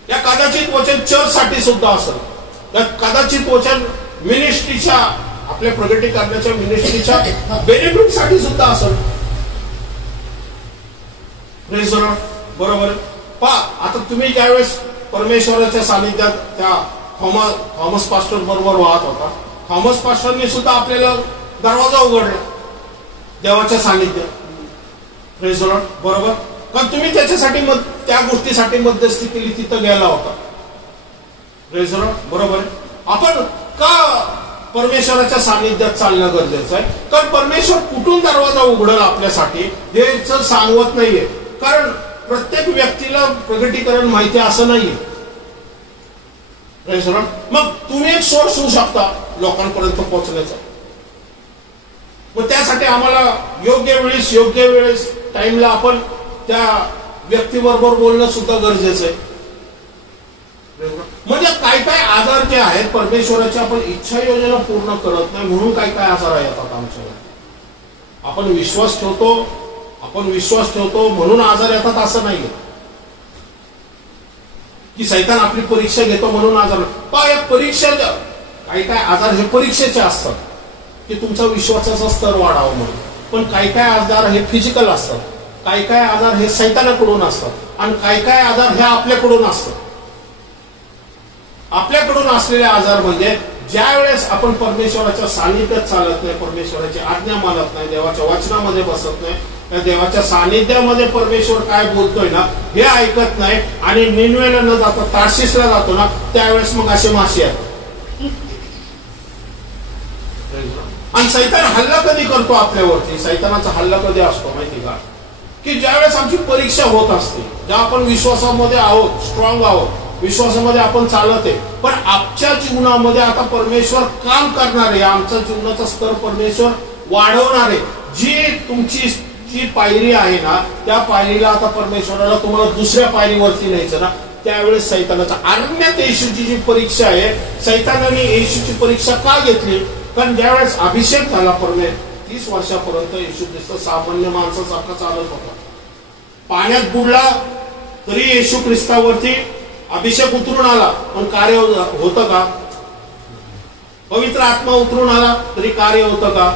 या कदाचित वचन चर्चसाठी सुद्धा असेल, या कदाचित वचन मिनिस्ट्रीच्या आपल्या प्रगती करण्याच्या मिनिस्ट्रीच्या बेनिफिटसाठी सुद्धा असेल. बरोबर. पहा आता तुम्ही ज्यावेळेस परमेश्वराच्या सानिध्यात त्या थॉमस पास्टर बरोबर वाहत होता, थॉमस पास्टरने सुद्धा आपल्याला दरवाजा उघडला देवाच्या सानिध्यात. बरोबर. कारण तुम्ही त्याच्यासाठी त्या गोष्टीसाठी मध्यस्थी केली, तिथं गेला होता. बरोबर. आपण का परमेश्वराच्या सानिध्यात चालणं गरजेचं आहे? कारण परमेश्वर कुठून दरवाजा उघडल आपल्यासाठी हे सांगवत नाहीये. कारण प्रत्येक व्यक्तीला प्रगटीकरण माहिती असं नाहीये. मग तुम्ही एक सोर्स होऊ शकता लोकांपर्यंत पोहोचण्याचा. मग त्यासाठी आम्हाला योग्य वेळेस टाइमला आपण त्या व्यक्तीबरोबर बोलणं सुद्धा गरजेचं आहे. म्हणजे काय काय आजार जे आहेत परमेश्वराची आपण इच्छा योजना पूर्ण करत नाही म्हणून काय काय आजार येतात आमच्यावर. आपण विश्वास ठेवतो म्हणून आजार येतात असं नाहीये की सैतान आपली परीक्षा घेतो म्हणून आजार. या परीक्षा काही काय आजार हे परीक्षेचे असतात की तुमचा विश्वासाचा स्तर वाढावा म्हणून. पण काही काय आजार हे फिजिकल असतात, काही काय आजार हे सैतानाकडून असतात आणि काही काय आजार हे आपल्याकडून असतात. आपल्याकडून असलेले आजार म्हणजे ज्या वेळेस आपण परमेश्वराच्या सानिध्यात चालत नाही, परमेश्वराची आज्ञा मानत नाही, देवाच्या वचनामध्ये बसत नाही, त्या देवाच्या सानिध्यामध्ये परमेश्वर काय बोलतोय ना हे ऐकत नाही आणि निनवेला न जाता तार्शीसला जातो ना, त्यावेळेस मग असे मासे आहेत. आणि सैतान हल्ला कधी करतो आपल्यावरती? सैतानाचा हल्ला कधी असतो माहिती का? की ज्यावेळेस आमची परीक्षा होत असते, ज्या आपण विश्वासामध्ये आहोत, स्ट्रॉंग आहोत, विश्वासामध्ये आपण चालत आहे, पण आमच्या जीवनामध्ये आता परमेश्वर काम करणार आहे, आमचा जीवनाचा स्तर परमेश्वर वाढवणार आहे. जी तुमची जी पायरी आहे ना त्या पायरीला आता परमेश्वराला तुम्हाला दुसऱ्या पायरीवरती न्यायचं ना, त्यावेळेस सैतानाचा अरण्यात येशूची जी परीक्षा आहे, सैतानाने येशूची परीक्षा का घेतली? कारण ज्यावेळेस अभिषेक झाला 30 वर्षापर्यंत येशू ख्रिस्त सामान्य माणसासारखा चालत होता. पाण्यात बुडला तरी येशू ख्रिस्तावरती अभिषेक उतरून आला, पण कार्य होतं का? पवित्र आत्मा उतरून आला तरी कार्य होतं का?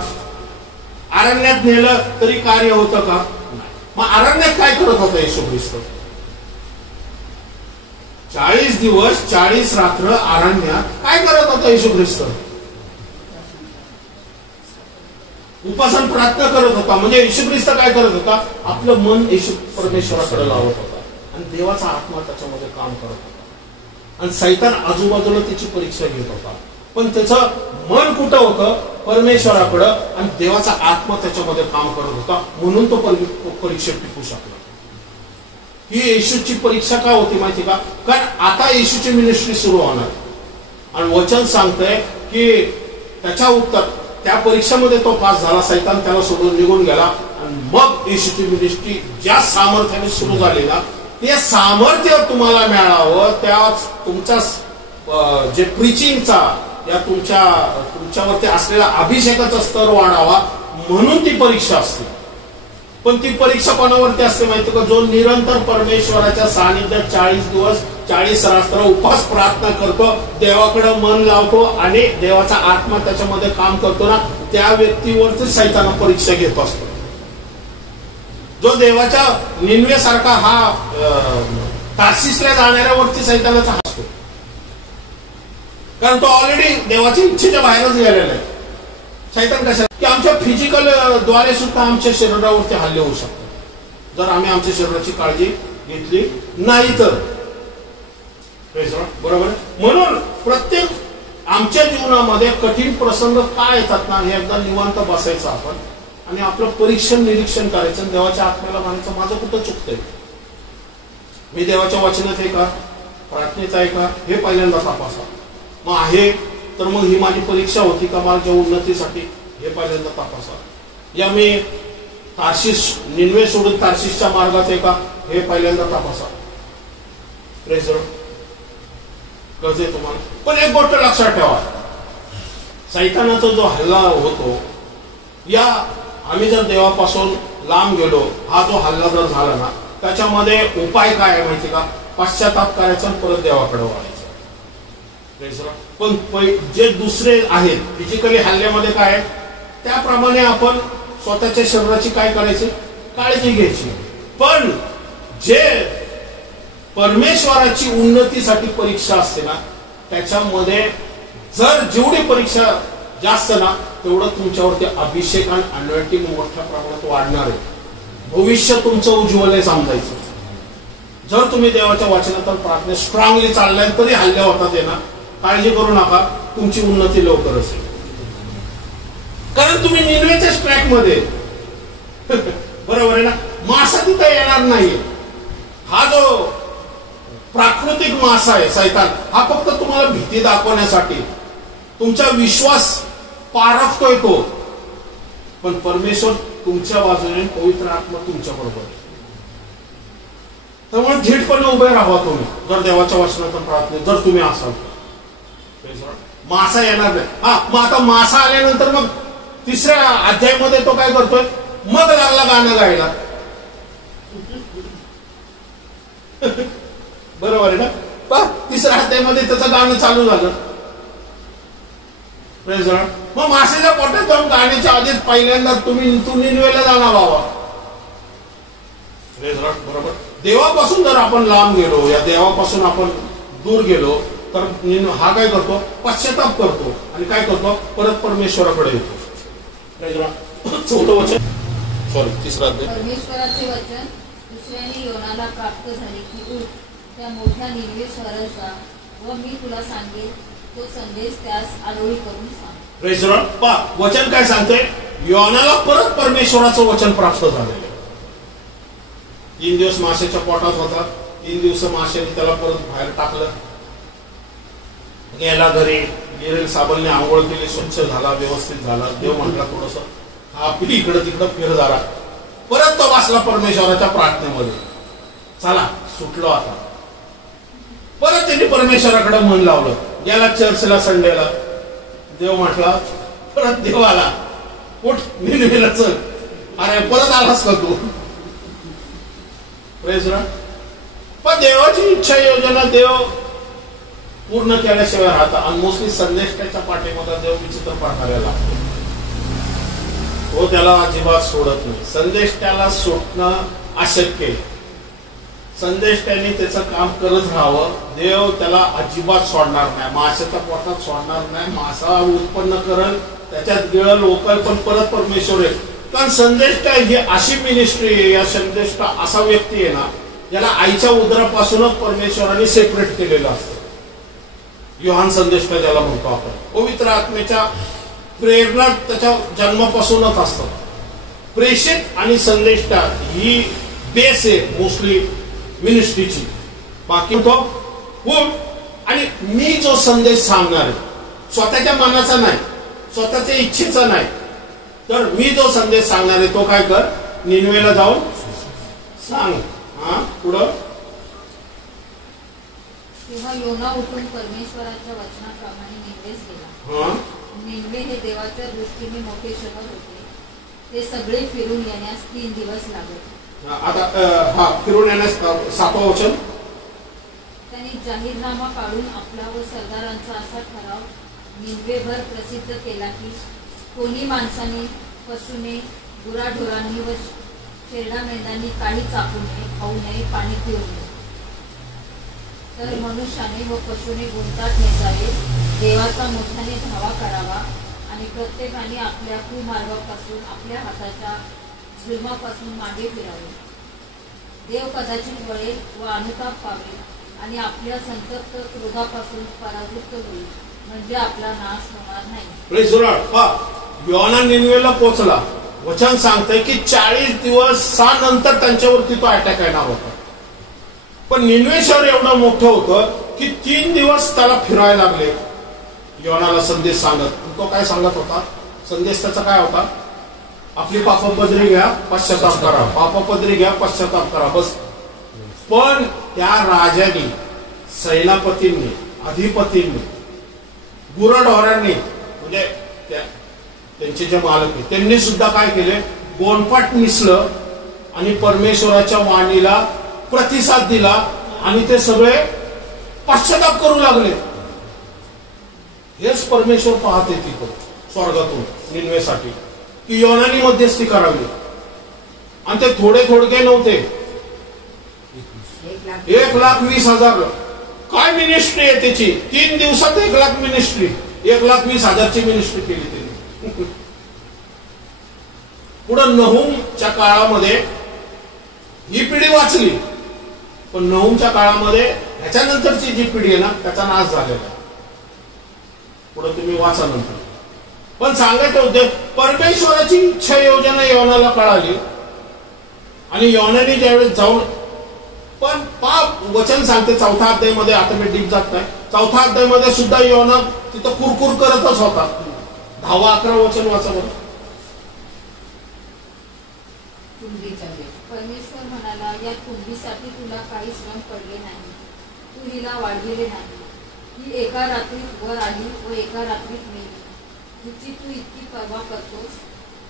अरण्यात नेलं तरी कार्य होतं का? मग अरण्यात काय करत होता येशू ख्रिस्त? 40 दिवस 40 रात्र अरण्यात काय करत होता येशू ख्रिस्त? उपासन प्रार्थना करत होता. म्हणजे येशू ख्रिस्त काय करत होता? आपलं मन येशू परमेश्वराकडे लावत होता आणि देवाचा आत्मा त्याच्यामध्ये काम करत होता. आणि सैतान आजूबाजूला त्याची परीक्षा घेत होता, पण त्याचं मन कुठं होतं? परमेश्वराकडं. आणि देवाचा आत्मा त्याच्यामध्ये काम करत होता म्हणून तो परीक्षा टिकू शकला. ही येशूची परीक्षा का होती माहिती का? कारण आता येशूची मिनिस्ट्री सुरू होणार आणि वचन सांगतंय की त्याच्या उत्तर त्या परीक्षेमध्ये तो पास झाला, सैतान त्याला सोडून निघून गेला आणि मग येशूची मिनिस्ट्री ज्या सामर्थ्याने सुरू झाली ना, ते सामर्थ्य तुम्हाला मिळावं, त्याच तुमच्या जे प्रीचिंगचा या तुमच्यावरती असलेला अभिषेकाचा स्तर वाढावा म्हणून ती परीक्षा असते. पण ती परीक्षा कोणावरती असते माहिती का? जो निरंतर परमेश्वराच्या सानिध्यात 40 दिवस 40 रात्र उपास प्रार्थना करतो, देवाकडे मन लावतो आणि देवाचा आत्मा त्याच्यामध्ये काम करतो ना, त्या व्यक्तीवरती सैतान परीक्षा घेत असतो. जो देवाच्या निनवे सारखा हा तार्शीसला जाणाऱ्यावरती सैतानाचा असतो, कारण तो ऑलरेडी देवाच्या इच्छेच्या बाहेरच गेलेला आहे. सैतान कशा की आमच्या फिजिकल द्वारे सुद्धा आमच्या शरीरावरती हल्ले होऊ शकतात जर आम्ही आमच्या शरीराची काळजी घेतली नाही तर. बरोबर. म्हणून प्रत्येक आमच्या जीवनामध्ये कठीण प्रसंग काय येतात ना, हे एकदा निवांत बसायचं आपण आणि आपलं परीक्षण निरीक्षण करायचं आणि देवाच्या आत्म्याला म्हणायचं माझं कुठं चुकतंय, मी देवाच्या वचनात आहे का, प्रार्थनेत आहे का, हे पहिल्यांदा तपासा. मग आहे तर मग ही माझी परीक्षा होती का माझ्या उन्नतीसाठी, हे पहिल्यांदा तपासा. या मी तार्शिश निन्वे सोडून तार्शिशच्या मार्गात आहे का, हे पहिल्यांदा तपासा. Praise Lord. कळतंय तुम्हाला. पण एक गोष्ट लक्षात ठेवा, सैतानाचा जो हल्ला होतो, या आम्ही जर देवापासून लांब गेलो, हा जो हल्ला जर झाला ना, त्याच्यामध्ये उपाय काय आहे माहिती का, पश्चाताप करायचा आणि परत देवाकडे वळायचं. पण जे दुसरे आहेत फिजिकली हल्ल्यामध्ये काय आहे, त्याप्रमाणे आपण स्वतःच्या शरीराची काय करायची, काळजी घ्यायची. पण जे परमेश्वराची उन्नतीसाठी परीक्षा असते ना, त्याच्यामध्ये जर जेवढी परीक्षा जास्त ना, तेवढं तुमच्यावरती अभिषेक आणि अनॉइंटिंग मोठ्या प्रमाणात वाढणार आहे. भविष्य तुमचं उज्ज्वल आहे समजायचं. जर तुम्ही देवाच्या वचनात प्रार्थने स्ट्रॉंगली चाललाय तरी हल्ले होतात आहे ना, काळजी करू नका, तुमची उन्नती लवकर असेल. कारण तुम्ही निन्वेच्या स्ट्रॅक मध्ये बरोबर आहे ना, मासा तिथे येणार नाहीये. हा जो प्राकृतिक मासा आहे सैतान, हा फक्त तुम्हाला भीती दाखवण्यासाठी तुमचा विश्वास पारखतोय तो. पण परमेश्वर तुमच्या बाजूने, पवित्र आत्मा तुमच्या बरोबर आहे. त्यामुळे धीटपणे उभे राहा तुम्ही जर देवाच्या वचनात प्रार्थने जर तुम्ही असाल तर. मासा येणार नाही. हा मग आता मासा आल्यानंतर मग तिसऱ्या अध्यायामध्ये तो काय करतोय, मग लागला गाणं गायला. बरोबर आहे ना. तिसऱ्या अध्यायामध्ये त्याचं गाणं चालू झालं. मग मासेच्या पोटात जाऊन गाण्याच्या आधीच पहिल्यांदा तू निन्वेला जाणार बाबा. बरोबर. देवापासून जर आपण लांब गेलो, या देवापासून आपण दूर गेलो, तर हा काय करतो, पश्चाताप करतो आणि काय करतो, परत परमेश्वराकडे येतो. चौथं वचन, सॉरी तिसरा अध्याय. परमेश्वराचे वचन दुसऱ्याने योनाला प्राप्त झाले की उठ, त्या मोठ्या निन्वे शहरात जा व मी तुला सांगेन तो संदेश त्यास आरोळी करून सांग. वचन काय सांगते, योनाला परत परमेश्वराचं वचन प्राप्त झालेलं. 3 दिवस माशाच्या पोटात होता, 3 दिवस माशाने त्याला परत बाहेर टाकलं. गेला घरी, गिरेल साबणने आंघोळ केली, स्वच्छ झाला, व्यवस्थित झाला. देव म्हटला थोडस आपली इकडं तिकडं फिर झाला. परत तो बसला परमेश्वराच्या प्रार्थनेमध्ये. चला सुटलो आता. परत त्यांनी परमेश्वराकडे मन लावलं. गेला चर्चला संडेला. देव म्हटला, परत देव आला, उठ निन्वेला चल. अरे परत आलास का तू. Praise Lord. पण देवाची इच्छा योजना देव पूर्ण केल्याशिवाय राहता. आणि मोस्टली संदेश त्याच्या पाठीमध्ये देव विचित्र पाठायला लागतो. तो त्याला अजिबात सोडत नाही. संदेश त्याला सोडणं अशक्य आहे. संदेश त्याने त्याचं काम करत राहावं. देव त्याला अजिबात सोडणार नाही. माशाच्या पोटात सोडणार नाही. मासा उत्पन्न करल, त्याच्यात गिळल ओकल, पण परत परमेश्वर आहे. कारण संदेष्टा ही अशी मिनिस्ट्री आहे, या संदेष्टा असा व्यक्ती आहे ना, ज्याला आईच्या उदरापासूनच परमेश्वराने सेपरेट केलेलं असतं. योहान संदेष्टा ज्याला म्हणतो आपण, पवित्र आत्म्याच्या प्रेरणा त्याच्या जन्मापासूनच असतात. प्रेषित आणि संदेष्टा ही बेस आहे मोस्टली मिनिस्ट्रीची. बाकी तो कोण, आणि मी जो संदेश सांगणार आहे, स्वतःच्या मनाचा नाही, स्वतःच्या इच्छेचा नाही, तर मी जो संदेश सांगणार आहे तो काय कर, निन्वेला जाऊन सांग. हा पुढं. तेव्हा योना उठून परमेश्वराच्या वचनाप्रमाणे निन्वेस गेला. निन्वे हे देवाच्या दृष्टीने मोठे शहर होते. ते सगळे फिरून येण्यास 3 दिवस लागले. आता फिरून येण्यास 7वं वचन. त्यांनी जाहीरनामा काढून आपला व सरदारांचा असा ठराव निन्वेभर प्रसिद्ध केला की कोणी माणसाने, पशुने, गुराढोरांनी व शेरडा मेंढ्यांनी काही चाकू नये, खाऊ नये, पाणी पिऊ नये. तर मनुष्याने व पशुने गुंतात नेसावे, देवाचा मोठ्याने धावा करावा आणि प्रत्येकाने आपल्या कुमार्गापासून आपल्या हाताच्या जुलमापासून मागे फिरावे. देव कदाचित वळेल व अनुताप पावेल आणि आपल्या संतप्त क्रोधापासून परावृत्त होईल, म्हणजे आपला नाश होणार नाही. Praise the Lord. योना निनवेला पोहोचला. वचन सांगतंय की 40 दिवस नंतर त्यांच्यावरती तो अटॅक येणार होता. पण निनवे शहर एवढं मोठं होतं की 3 दिवस त्याला फिरायला लागले योनाला संदेश सांगत. तो काय सांगत होता? संदेश त्याचा काय होता? आपली पापपदरी घ्या, पश्चाताप करा. पापपदरी घ्या, पश्चाताप करा, बस. पण त्या राजांनी, सेनापतींनी, अधिपतींनी, गुरढोरांनी, म्हणजे त्यांचे जे मालक आहेत त्यांनी सुद्धा काय केले? गोंडपाट मिसलं आणि परमेश्वराच्या वाणीला प्रतिसाद दिला आणि ते सगळे पश्चाताप करू लागले. हेच परमेश्वर पाहते तिथं स्वर्गातून निनवेसाठी की योनानी मध्यस्थी करावी. आणि ते थोडके नव्हते. 1,20,000. काय मिनिस्ट्री आहे त्याची? 3 दिवसात 1,00,000 मिनिस्ट्री, 1,20,000ची मिनिस्ट्री केली त्यांनी. पुढं नहूमच्या काळामध्ये ही पिढी वाचली, पण नहूमच्या काळामध्ये ह्याच्यानंतरची जी पिढी आहे ना त्याचा नाश झालेला. पुढे तुम्ही वाचा नंतर. पण सांगायचं होते परमेश्वराची इच्छा योजना योनाला कळाली आणि योनाने ज्यावेळेस जाऊन, पण पाप वचन सांगते 4थ्या अध्यायामध्ये, आता मी डीप जात नाही, 4थ्या अध्यायामध्ये सुद्धा योना तिथं कुरकुर करतच होता. 10-11 वचन वाचा बरं. परमेश्वर म्हणाला, या कुंडीसाठी तुला काही श्रम पडले नाही, तू हिला वाढविले नाही. ही एका रात्रीत वर आली व एका रात्रीत मेली. हिची तू इतकी पर्वा करतोस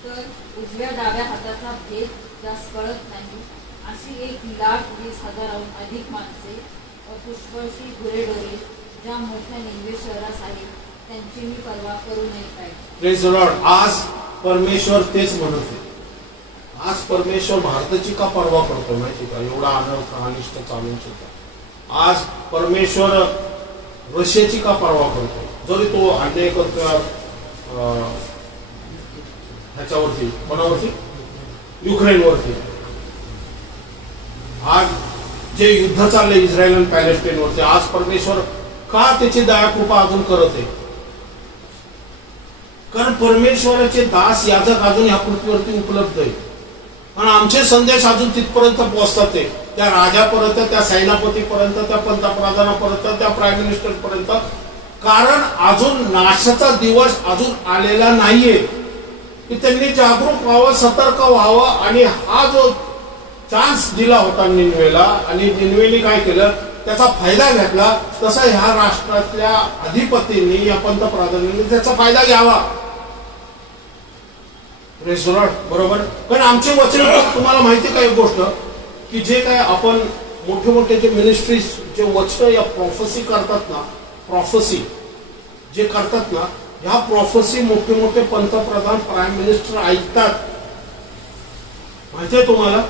तर उजव्या डाव्या हाताचा भेद जास्त कळत नाही. अशी 1,20,000 अधिक माणसे व पुष्कळशी गुरेढोरे ज्या मोठ्या निनवे शहरास आहेत त्यांची मी पर्वा करू नये काय? Praise the Lord. आज परमेश्वर तेच म्हणत आहे. आज परमेश्वर भारताची का पर्वा करतो माहिती का? एवढा अनर्थ अनिष्ट चालून सुद्धा आज परमेश्वर रशियाची का पर्वा करतो? जरी तो अन्याय करतो ह्याच्यावरती, कोणावरती? युक्रेनवरती. आज जे युद्ध चाललंय इस्रायल आणि पॅलेस्टाईनवरती, आज परमेश्वर का त्याची दयाकृपा अजून करत आहे? कारण परमेश्वराचे दास याजक अजून या पृथ्वीवरती उपलब्ध आहे आणि आमचे संदेश अजून तिथपर्यंत पोहोचतात. ते त्या राजापर्यंत, त्या सेनापतीपर्यंत, त्या पंतप्रधानापर्यंत, त्या प्राईम मिनिस्टर पर्यंत. कारण अजून नाशाचा दिवस अजून आलेला नाहीये की त्यांनी जागरूक व्हावं, सतर्क व्हावं. आणि हा जो चान्स दिला होता निनवेला आणि निनवेने काय केलं? त्याचा फायदा घेतला. तसा ह्या राष्ट्रातल्या अधिपतींनी, या पंतप्रधानांनी त्याचा फायदा घ्यावा. बरोबर. कारण आमचे वचन, तुम्हाला माहिती काय गोष्ट की जे काय आपण मोठे मोठे जे मिनिस्ट्रीज जे वचन या प्रॉफेसी करतात ना, प्रॉफेसी जे करतात ना, ह्या प्रॉफेसी मोठे मोठे पंतप्रधान, प्राईम मिनिस्टर ऐकतात. माहितीये तुम्हाला?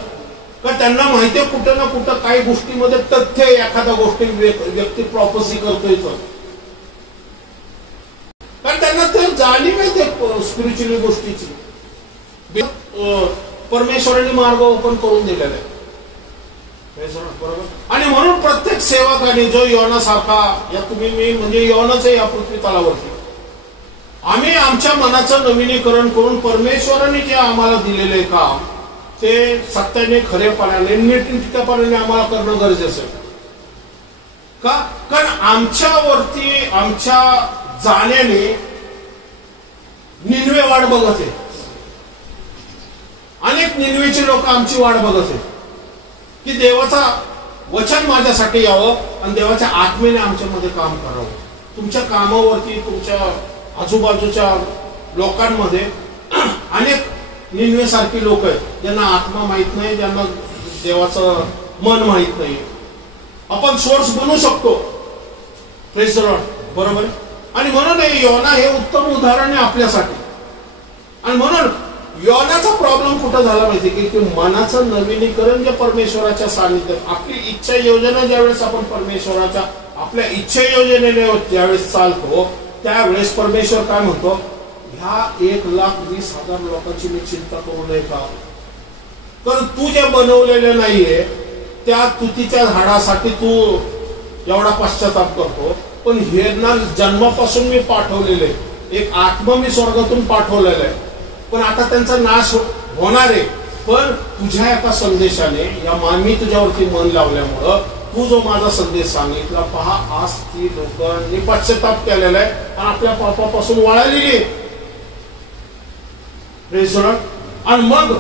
का त्यांना माहितीये कुठं ना कुठं काही गोष्टीमध्ये तथ्य, एखाद्या गोष्टी व्यक्ती प्रॉफेसी करतोय कारण त्यांना ते जाणीव आहे ते स्पिरिच्युअल गोष्टीची. परमेश्वराने मार्ग ओपन करून दिलेला आहे. बरोबर. आणि म्हणून प्रत्येक सेवकाने जो योना सारखा, या तुम्ही मी म्हणजे योनाच आहे या पृथ्वी तलावरती, आम्ही आमच्या मनाचं नवीनीकरण करून परमेश्वराने जे आम्हाला दिलेले काम ते सत्याने, खरेपणाने, नीटनेटकेपणाने आम्हाला करणं गरजेचं आहे. का? कारण आमच्यावरती आमच्या जाण्याने निनवे वाट बघत आहे. अनेक निनवेचे लोक आमची वाट बघत आहेत की देवाचा वचन माझ्यासाठी यावं आणि देवाच्या आत्मेने आमच्यामध्ये काम करावं. तुमच्या कामावरती, तुमच्या आजूबाजूच्या लोकांमध्ये अनेक निनवे सारखी लोक आहेत ज्यांना आत्मा माहित नाही, ज्यांना देवाचं मन माहित नाही. आपण सोर्स बनू शकतो. Praise the Lord. बरोबर. आणि म्हणून योना हे उत्तम उदाहरण आहे आपल्यासाठी. आणि म्हणून योनाचा प्रॉब्लेम कुठं झाला माहिती की मनाचं नवीनीकरण जे परमेश्वराच्या सानिध्यात, आपली इच्छा योजना ज्यावेळेस आपण परमेश्वराच्या आपल्या इच्छा योजनेने ज्यावेळेस चालतो त्यावेळेस परमेश्वर काय म्हणतो? ह्या 1,20,000 लोकांची मी चिंता करू नये का? कारण तू जे बनवलेलं नाहीये त्या तुतीच्या झाडासाठी तू एवढा पश्चाताप करतो, पण हे ना जन्मापासून मी पाठवलेले एक आत्मा मी स्वर्गातून पाठवलेला आहे, पण आता त्यांचा नाश होणार आहे. पण तुझ्या एका संदेशाने मी तुझ्यावरती मन लावल्यामुळं तू जो माझा संदेश सांगितला, पहा आज ती लोकांनी पश्चाताप केलेला आहे आणि आपल्या पापापासून वळालेली आहे. आणि मग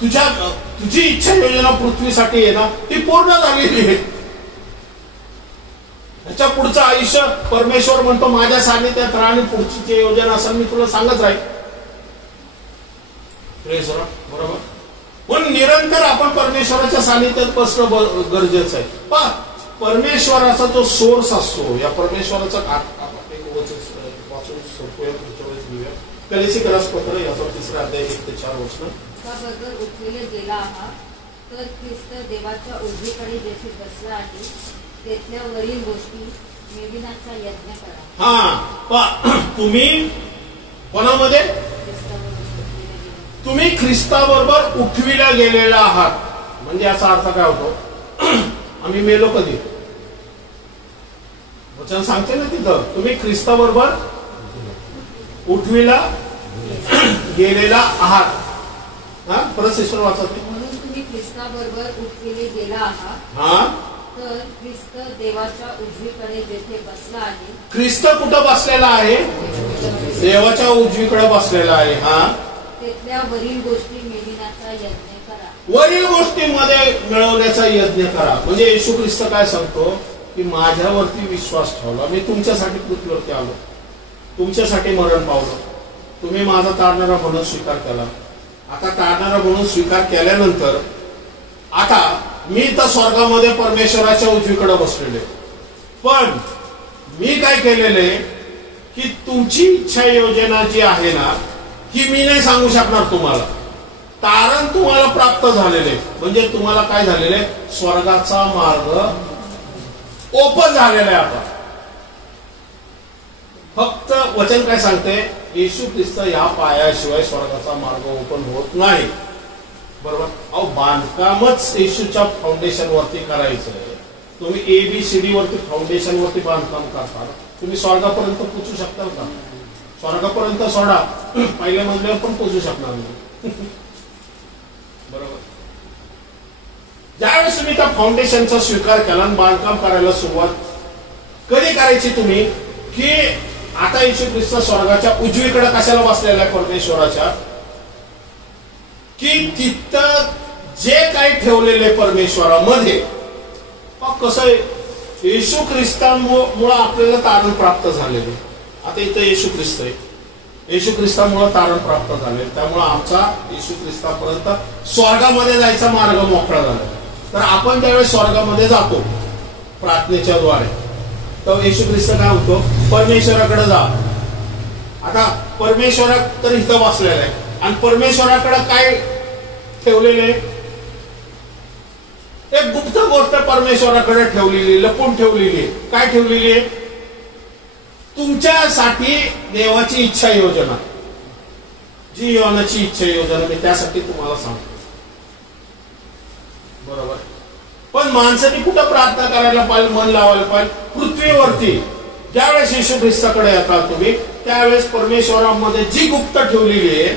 तुझी इच्छा योजना पृथ्वीसाठी आहे ना, ती पूर्ण झालेली आहे. त्याच्या पुढचं आयुष्य परमेश्वर म्हणतो माझ्या सानिध्यात राहा आणि पुढची जी योजना असेल मी तुला सांगत राहील. बरोबर. पण निरंतर आपण परमेश्वराच्या सानिध्यात बसणं गरजेचं आहे. पण परमेश्वराचा जो सोर्स असतो, या परमेश्वराचा कलेसिकरास पत्र याचा 3 अध्याय 1 ते 4 वचन. बरोबर उठलेले गेला आहात तर ख्रिस्त देवाच्या उजवीकडे जेथे बसला आहे तेथल्या वरील गोष्टी मेविनाचा यज्ञ करा. तुम्ही कोणामध्ये? तुम्ही ख्रिस्ताबरोबर उठविला गेलेला आहात. म्हणजे याचा अर्थ काय होतो? आम्ही मेलो कधी? वचन सांगते ना तिथं, तुम्ही ख्रिस्ताबरोबर उठविला गेलेला आहात. परत शिष्य वाचत. म्हणून तुम्ही ख्रिस्ताबरोबर उठविले गेला आहात तर ख्रिस्त देवाच्या उजवीकडे जेथे बसला आहे. ख्रिस्त कुठं बसलेला आहे? देवाच्या उजवीकडे बसलेला आहे. तेथल्या वरील गोष्टी मिळविण्याचा यज्ञ करा. वरील गोष्टींमध्ये मिळवण्याचा यज्ञ करा. म्हणजे येशू ख्रिस्त काय सांगतो की माझ्यावरती विश्वास ठेवला, मी तुमच्यासाठी पृथ्वीवरती आलो, तुमच्यासाठी मरण पावलं, तुम्ही माझा तारणारा म्हणून स्वीकार केला. आता तारणारा म्हणून स्वीकार केल्यानंतर आता मी तर स्वर्गामध्ये परमेश्वराच्या उजवीकडे बसलेले, पण मी काय केलेले की तुमची इच्छा योजना जी आहे ना ही मी नाही सांगू शकणार तुम्हाला. तारण तुम्हाला प्राप्त झालेले म्हणजे तुम्हाला काय झालेले? स्वर्गाचा मार्ग ओपन झालेला आहे. आता फक्त वचन काय सांगते? येशू ख्रिस्त या पायाशिवाय स्वर्गाचा मार्ग ओपन होत नाही. बरोबर. अहो बांधकामच येशूच्या फाउंडेशन वरती करायचं आहे. तुम्ही ABCD वरती फाउंडेशन वरती बांधकाम करता, तुम्ही स्वर्गापर्यंत पोहोचू शकता का? स्वर्गापर्यंत सोडा, पहिल्या मजल्यावर पण पोहोचू शकणार नाही. बरोबर. ज्यावेळेस तुम्ही त्या फाउंडेशनचा स्वीकार केला आणि बांधकाम करायला सुरुवात कधी करायची तुम्ही? की आता येशू ख्रिस्त स्वर्गाच्या उजवीकडे कशाला बसलेला आहे? परमेश्वराच्या. की तिथं जे काही ठेवलेले परमेश्वरामध्ये, कसं आहे येशू ख्रिस्तामुळे आपल्याला तारण प्राप्त झालेले. आता इथं येशू ख्रिस्त आहे, येशू ख्रिस्तामुळे तारण प्राप्त झाले, त्यामुळे आमचा येशू ख्रिस्तापर्यंत स्वर्गामध्ये जायचा मार्ग मोकळा झाला. तर आपण त्यावेळेस स्वर्गामध्ये जातो प्रार्थनेच्या द्वारे, तर येशू ख्रिस्त काय होतो? परमेश्वराकडे जा. आता परमेश्वरा तर इथं बसलेला आहे आणि परमेश्वराकडे काय ठेवलेले? एक गुप्त गोष्ट परमेश्वराकडे ठेवलेली, लपून ठेवलेली. काय ठेवलेली आहे? तुमच्यासाठी देवाची इच्छा योजना, जी योनाची इच्छा योजना मी त्यासाठी तुम्हाला सांगतो. बरोबर. पण माणसाने कुठं प्रार्थना करायला पाहिजे, मन लावायला पाहिजे? पृथ्वीवरती. ज्यावेळेस येशू ख्रिस्ताकडे येतात तुम्ही, त्यावेळेस परमेश्वरामध्ये जी गुप्त ठेवलेली आहे,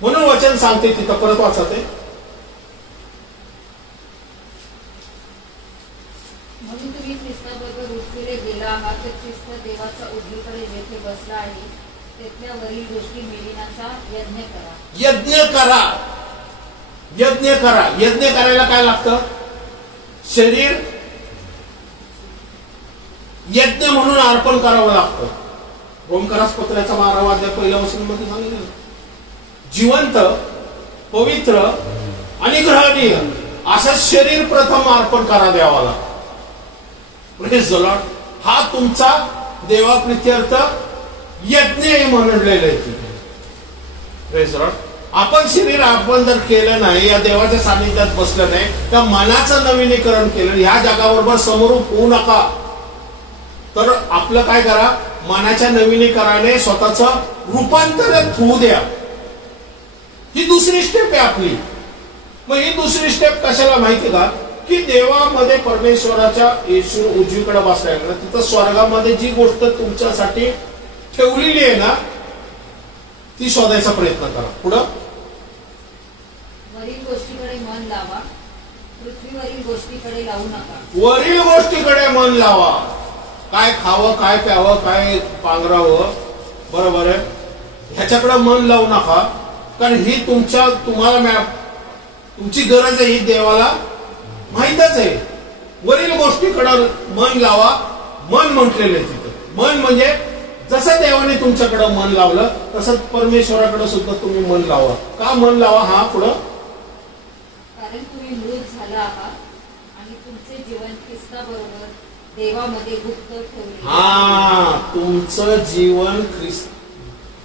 म्हणून वचन सांगते तिथं, परत वाचते. म्हणून तुम्ही ख्रिस्ताबरोबर उठविले गेला आहात तर ख्रिस्त देवाच्या उजवीकडे जेथे बसला आहे तेथल्या वरील गोष्टी मिळविण्याचा यज्ञ करा. यज्ञ करा. यज्ञ करा. यज्ञ करायला काय लागतं? शरीर यज्ञ म्हणून अर्पण करावं लागतं. रोमकरास पत्राच्या 12 अध्याय 1 वचनामध्ये सांगितलं, जिवंत, पवित्र आणि ग्रहणीय असं शरीर प्रथम अर्पण करा देवाला. Praise the Lord. हा तुमचा देवाप्रित्यर्थ यज्ञ म्हणलेलं आहे. Praise the Lord. आपण शरीर अर्पण जर केलं नाही, या देवाच्या सानिध्यात बसलं नाही, त्या मनाचं नवीनीकरण केलं, ह्या जगाबरोबर समरूप होऊ नका. तर आपलं काय करा? मनाच्या नवीनीकरणाने स्वतःच रूपांतरित होऊ द्या. ही दुसरी स्टेप आहे आपली. मग ही दुसरी स्टेप कशाला माहिती का, की देवामध्ये परमेश्वराच्या येशू उजवीकडे बसलाय, तिथं स्वर्गामध्ये जी गोष्ट तुमच्यासाठी ठेवलेली आहे ना, ती शोधायचा प्रयत्न करा. पुढं वरील गोष्टीकडे मन लावा, पृथ्वीवरील गोष्टीकडे लावू नका. वरील गोष्टीकडे मन लावा. काय खावं, काय प्यावं, काय पांघरावं, बरोबर आहे, ह्याच्याकडे मन लावू नका. कारण ही तुम्हाला तुमची गरज आहे, ही देवाला माहीतच आहे. वरील गोष्टीकडे मन लावा. मन म्हटलेलं आहे तिथं. मन म्हणजे जसं देवाने तुमच्याकडे मन लावलं तसं परमेश्वराकडे सुद्धा तुम्ही मन लावा. का मन लावा? हा पुढं, कारण तुम्ही मृत झाला आहात आणि तुमचे जीवन ख्रिस्ताबरोबर देवामध्ये गुप्त ठेवले. हा, तुमचं जीवन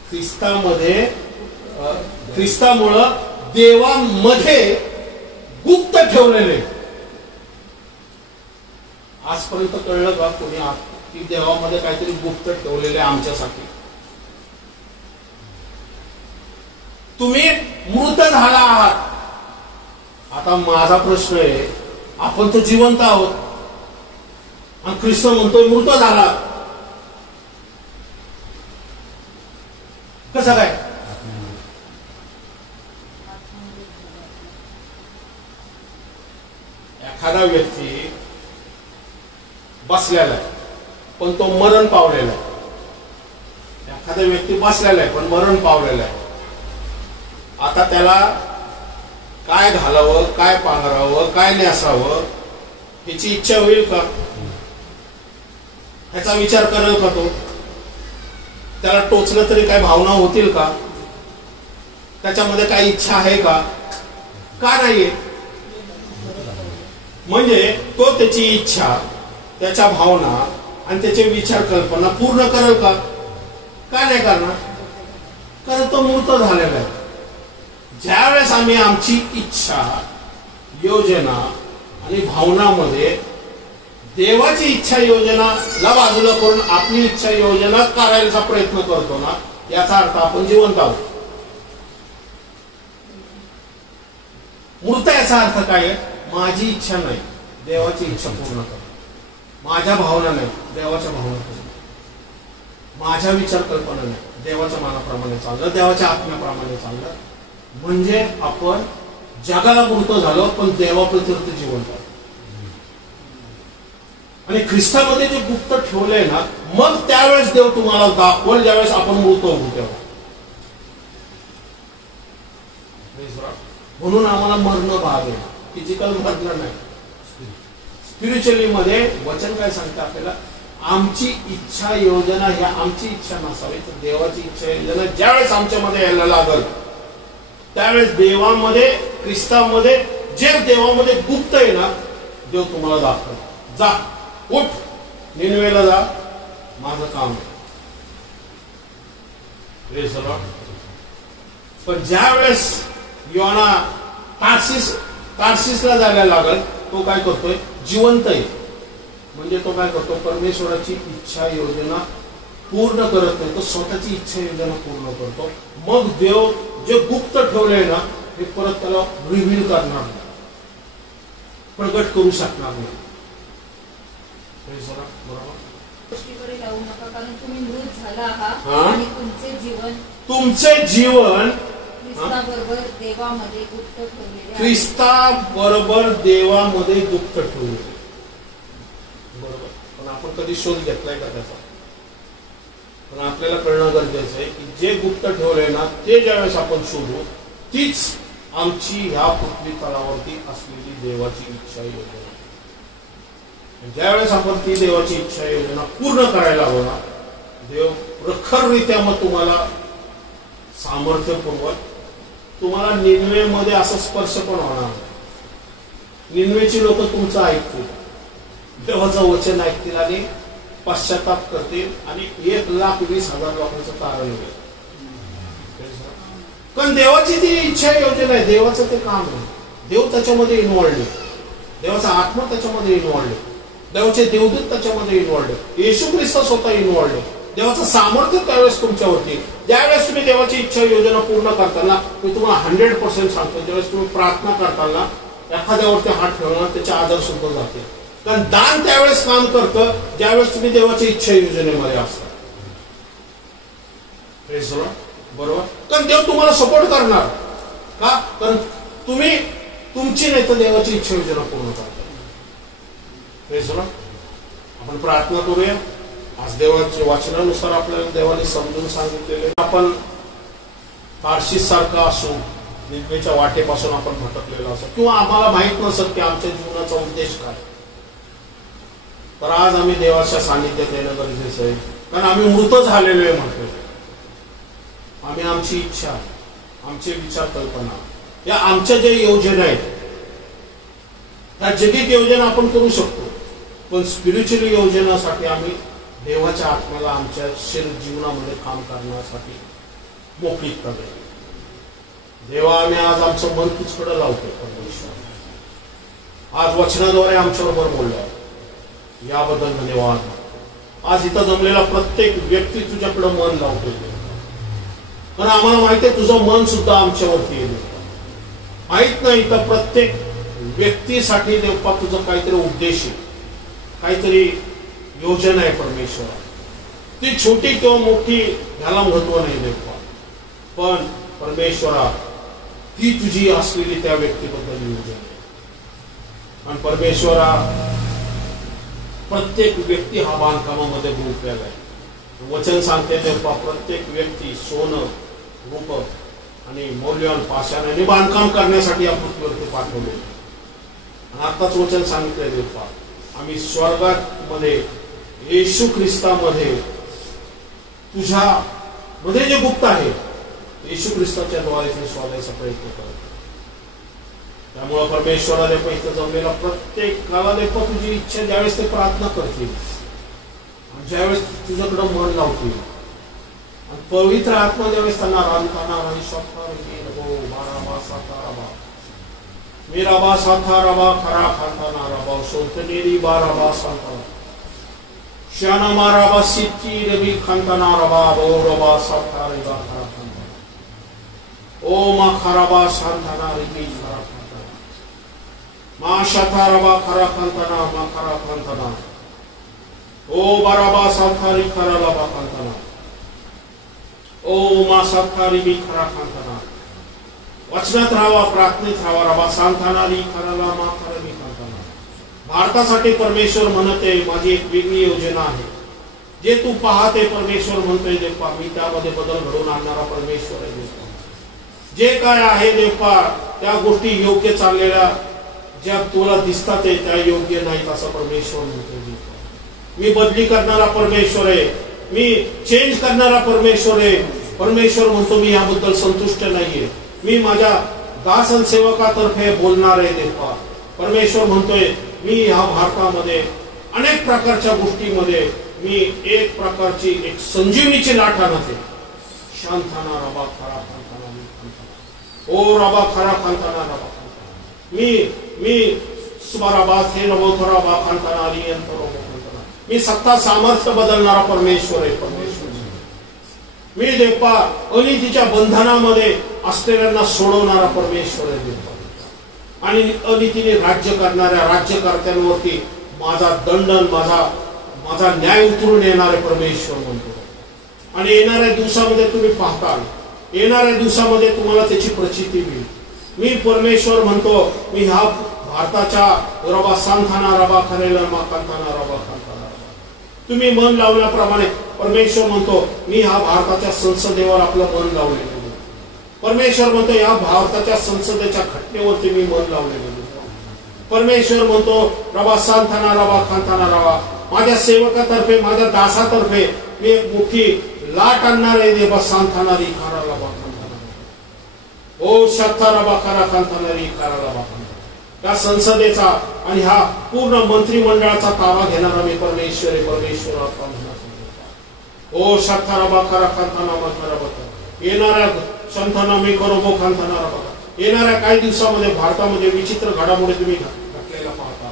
ख्रिस्तामध्ये, ख्रिस्तामुळं देवामध्ये गुप्त ठेवलेले. आजपर्यंत कळलं का कोणी की देवामध्ये काहीतरी गुप्त ठेवलेले आमच्यासाठी? तुम्ही मृत झाला आहात. आता माझा प्रश्न आहे, आपण तो जिवंत आहोत आणि ख्रिस्त म्हणतोय मृत झाला. कसं काय? एखादा व्यक्ती बसलेला आहे पण तो मरण पावलेला आहे. एखादा व्यक्ती बसलेला आहे पण मरण पावलेला आहे. आता त्याला काय घालावं, काय पांघरावं, काय नेसावं ह्याची इच्छा होईल का? ह्याचा विचार करेल का तो? त्याला टोचलं तरी काय भावना होतील का? त्याच्यामध्ये काही इच्छा आहे का? का नाहीये? म्हणजे तो त्याची इच्छा, त्याच्या भावना आणि त्याचे विचार कल्पना पूर्ण करेल का? का नाही करणार? कारण तो मूर्त झालेला आहे. ज्यावेळेस आम्ही आमची इच्छा, योजना आणि भावनामध्ये देवाची इच्छा योजनाला बाजूला करून आपली इच्छा योजना करायचा प्रयत्न करतो ना, याचा अर्थ आपण जिवंत आहोत. मूर्त याचा अर्थ काय आहे? माझी इच्छा नाही, देवाची इच्छा पूर्ण कर. माझ्या भावना नाही, देवाच्या भावना पूर्ण. माझ्या विचार कल्पना नाही, देवाच्या मनाप्रमाणे चाललं, देवाच्या आत्म्याप्रमाणे चाललं. म्हणजे आपण जगाला मूर्त झालो पण देवाप्रती जिवंत आहोत. आणि ख्रिस्तामध्ये जे गुप्त ठेवलंय ना, मग त्यावेळेस देव तुम्हाला दाखवल, ज्यावेळेस आपण मूर्त होऊ तेव्हा. म्हणून आम्हाला मरण भाग आहे, फिजिकल मरण नाही. स्पिरिच्युअली मध्ये वचन काय सांगतं आपल्याला? आमची इच्छा योजना ह्या आमची इच्छा नसावी, तर देवाची इच्छा योजना ज्यावेळेस आमच्यामध्ये यायला लागल त्यावेळेस देवामध्ये, ख्रिस्तामध्ये जे देवामध्ये गुप्त आहे ना, देव तुम्हाला दाखवल. जा, उठ, निनवेला जा, माझं काम आहे. पण ज्या वेळेस योना तार्सिसला जायला लागल, तो काय करतोय? जिवंत आहे. म्हणजे तो काय करतो? परमेश्वराची इच्छा योजना पूर्ण करत नाही, तो स्वतःची इच्छा योजना पूर्ण करतो. मग देव जे गुप्त ठेवलंय ना, हे परत त्याला रिव्हील करणार नाही, प्रगट करू शकणार नाही. गोष्टीकडे लावू नका, कारण तुम्ही मृत झाला आहात आणि तुमचे जीवन ख्रिस्ताबरोबर देवामध्ये गुप्त ठेवलेले. ख्रिस्ताबरोबर देवामध्ये गुप्त ठेवलेले. बरोबर. पण आपण कधी शोध घेतलाय का त्याचा? पण आपल्याला कळणं गरजेचं आहे की जे गुप्त ठेवलंय ना, ते ज्यावेळेस आपण शोधू, तीच आमची ह्या पृथ्वी तलावरती असलेली देवाची इच्छा योजना. ज्यावेळेस आपण ती देवाची इच्छा योजना पूर्ण करायला हवं ना, देव प्रखररित्या मग तुम्हाला सामर्थ्यपूर्वक, तुम्हाला निनवेमध्ये असा स्पर्श पण होणार. निनवेची लोक तुमचं ऐकतील, देवाचं वचन ऐकतील आणि पश्चाताप करतील आणि 1,20,000 लोकांचं कारण होईल. कारण देवाची ती इच्छा योजना आहे, देवाचं ते काम आहे. देव त्याच्यामध्ये इन्व्हॉल्ड आहे, देवाचा आत्मा त्याच्यामध्ये इन्व्हॉल्ड आहे, देवाचे देवदूत त्याच्यामध्ये इन्व्हॉल्ड आहे, येशू ख्रिस्त स्वतः इन्व्हॉल्ड आहे. देवाचं सामर्थ्य त्यावेळेस तुमच्यावरती. ज्यावेळेस तुम्ही देवाची इच्छा योजना पूर्ण करताना, मी तुम्हाला 100% सांगतो, ज्यावेळेस तुम्ही प्रार्थना करताना एखाद्यावरती हात ठेवणार, त्याचे आदर सुद्धा जाते. कारण दान त्यावेळेस काम करतं ज्यावेळेस तुम्ही देवाच्या इच्छा योजनेमध्ये असता. बरोबर. कारण देव तुम्हाला सपोर्ट करणार का? कारण तुम्ही तुमची नाही तर देवाची इच्छा योजना पूर्ण करता. आपण प्रार्थना करूया. आज देवाच्या वाचनानुसार आपल्याला देवाने समजून सांगितलेले, आपण तार्शीस सारखा असू, निम्मेच्या वाटेपासून आपण भटकलेलो असो, किंवा आम्हाला माहित नसत की आमच्या जीवनाचा उद्देश काय, तर आज आम्ही देवाच्या सानिध्यात येणं गरजेचं आहे. कारण आम्ही मृत झालेलो आहे म्हटलं. आम्ही आमची इच्छा, आमचे विचार, कल्पना, या आमच्या ज्या योजना आहेत, त्या जगित योजना आपण करू शकतो, पण स्पिरिच्युअल योजनासाठी आम्ही देवाच्या आत्म्याला आमच्या जीवनामध्ये काम करण्यासाठी मोकळीक करणे. देवा, आम्ही आज आमचं मन तुझकडे लावतो. परमेश्वर आज वचनाद्वारे आमच्याबरोबर बोलला, याबद्दल धन्यवाद. आज इथं जमलेला प्रत्येक व्यक्ती तुझ्याकडे मन लावतोय. पण आम्हाला माहिती आहे तुझं मन सुद्धा आमच्यावरती येईल. माहित नाही तर प्रत्येक व्यक्तीसाठी देवपा तुझं काहीतरी उद्देश आहे, काहीतरी योजना आहे परमेश्वर. ती छोटी किंवा मोठी ह्याला महत्व नाही देवपा, पण परमेश्वरा ती तुझी असलेली त्या व्यक्तीबद्दल योजना आहे. आणि परमेश्वरा प्रत्येक व्यक्ती हा बांधकामामध्ये गुंतलेला आहे. वचन सांगते देवपा प्रत्येक व्यक्ती सोनं, रूप आणि मौल्यवान पाषाणाने बांधकाम करण्यासाठी या पृथ्वीवरती पाठवले. आणि आताच वचन सांगितलंय देवपा, आम्ही स्वर्गात मध्ये येशू ख्रिस्तामध्ये तुझ्या मध्ये जे गुप्त आहे येशू ख्रिस्ताच्या द्वारे ते शोधायचा प्रयत्न करतो. त्यामुळे परमेश्वराने पैसे जमलेला प्रत्येकाला देखो तुझी इच्छा ज्यावेळेस ते प्रार्थना करतील, ज्यावेळेस तुझ्याकडं मन लावतील, आणि पवित्र आत्मा ज्यावेळेस त्यांना रांधताना मेराबा साथा रबा खरा खाताना रबा सोंतनेरी बाराबा साथा शाना माराबा सिच्ची रबी खाताना रबा रो रबा साथा रेबा खरा खाताना ओ मा खराबा शांताना रिबी खरा खाताना मा शाथा रबा खरा खाताना मा खरा खाताना ओ बाराबा साथारी खरा रबा खाताना ओ मा साथारी बी खरा खाताना. वचनात राहावा, प्रार्थनेत राहावा. रबा सांगतानारी खराला मा खरा बी खाताना. भारतासाठी परमेश्वर म्हणते माझी एक वेगळी योजना आहे. जे तू पाहते परमेश्वर म्हणतोय देवपा, मी त्यामध्ये बदल घडवून आणणारा परमेश्वर आहे देवपा. जे काय आहे देवपा त्या गोष्टी योग्य चाललेल्या ज्या तुला दिसतात त्या योग्य नाहीत असं परमेश्वर म्हणतोय देवपा. मी बदली करणारा परमेश्वर आहे, मी चेंज करणारा परमेश्वर आहे. परमेश्वर म्हणतो मी याबद्दल संतुष्ट नाहीये, मी माझ्या दास आणि सेवकातर्फे बोलणार आहे देवपा. परमेश्वर म्हणतोय मी ह्या भारतामध्ये अनेक प्रकारच्या गोष्टीमध्ये मी एक प्रकारची एक संजीवनीची लाट आणते. शांताना रबा खरा खांताना ओ रबा खरा खांताना रबा मी स्मराबास हे नवो खरा बा खांताना रियंतरो मी सत्ता सामर्थ्य बदलणारा परमेश्वर आहे. परमेश्वर मी देवपा अनितीच्या बंधनामध्ये असलेल्यांना सोडवणारा परमेश्वर आहे देवपा. आणि अनितीने राज्य करणाऱ्या राज्यकर्त्यांवरती माझा दंड, माझा न्याय उतरून येणारे परमेश्वर म्हणतो. आणि येणाऱ्या दिवसामध्ये तुम्ही पाहताल, येणाऱ्या दिवसामध्ये तुम्हाला त्याची प्रचिती मिळेल. मी परमेश्वर म्हणतो मी ह्या भारताच्या रबा सांगताना रबा खरेला मा खांताना रबा खांताना. तुम्ही मन लावल्याप्रमाणे परमेश्वर म्हणतो मी ह्या भारताच्या संसदेवर आपलं मन लावलेलं. परमेश्वर म्हणतो या भारताच्या संसदेच्या घटनेवरती मी मन लावलेलं. परमेश्वर म्हणतो रबा सांगताना रबा खांताना रबा माझ्या सेवकातर्फे, माझ्या दासातर्फे मी एक मोठी लाट आणणार आहे देवा. सांगताना री खरा रबा खांताना ओ शक्ता रबा खरा खांताना री खरा रबा. या संसदेचा आणि हा पूर्ण मंत्रिमंडळाचा ताबा घेणारा मी परमेश्वर आहे. परमेश्वर ओ शक्ता रबा खरा खांताना मत येणाऱ्या संतांना मी करोबो खांताना रबा. येणाऱ्या काही दिवसामध्ये भारतामध्ये विचित्र घडामोडी तुम्ही घडलेल्या पाहता.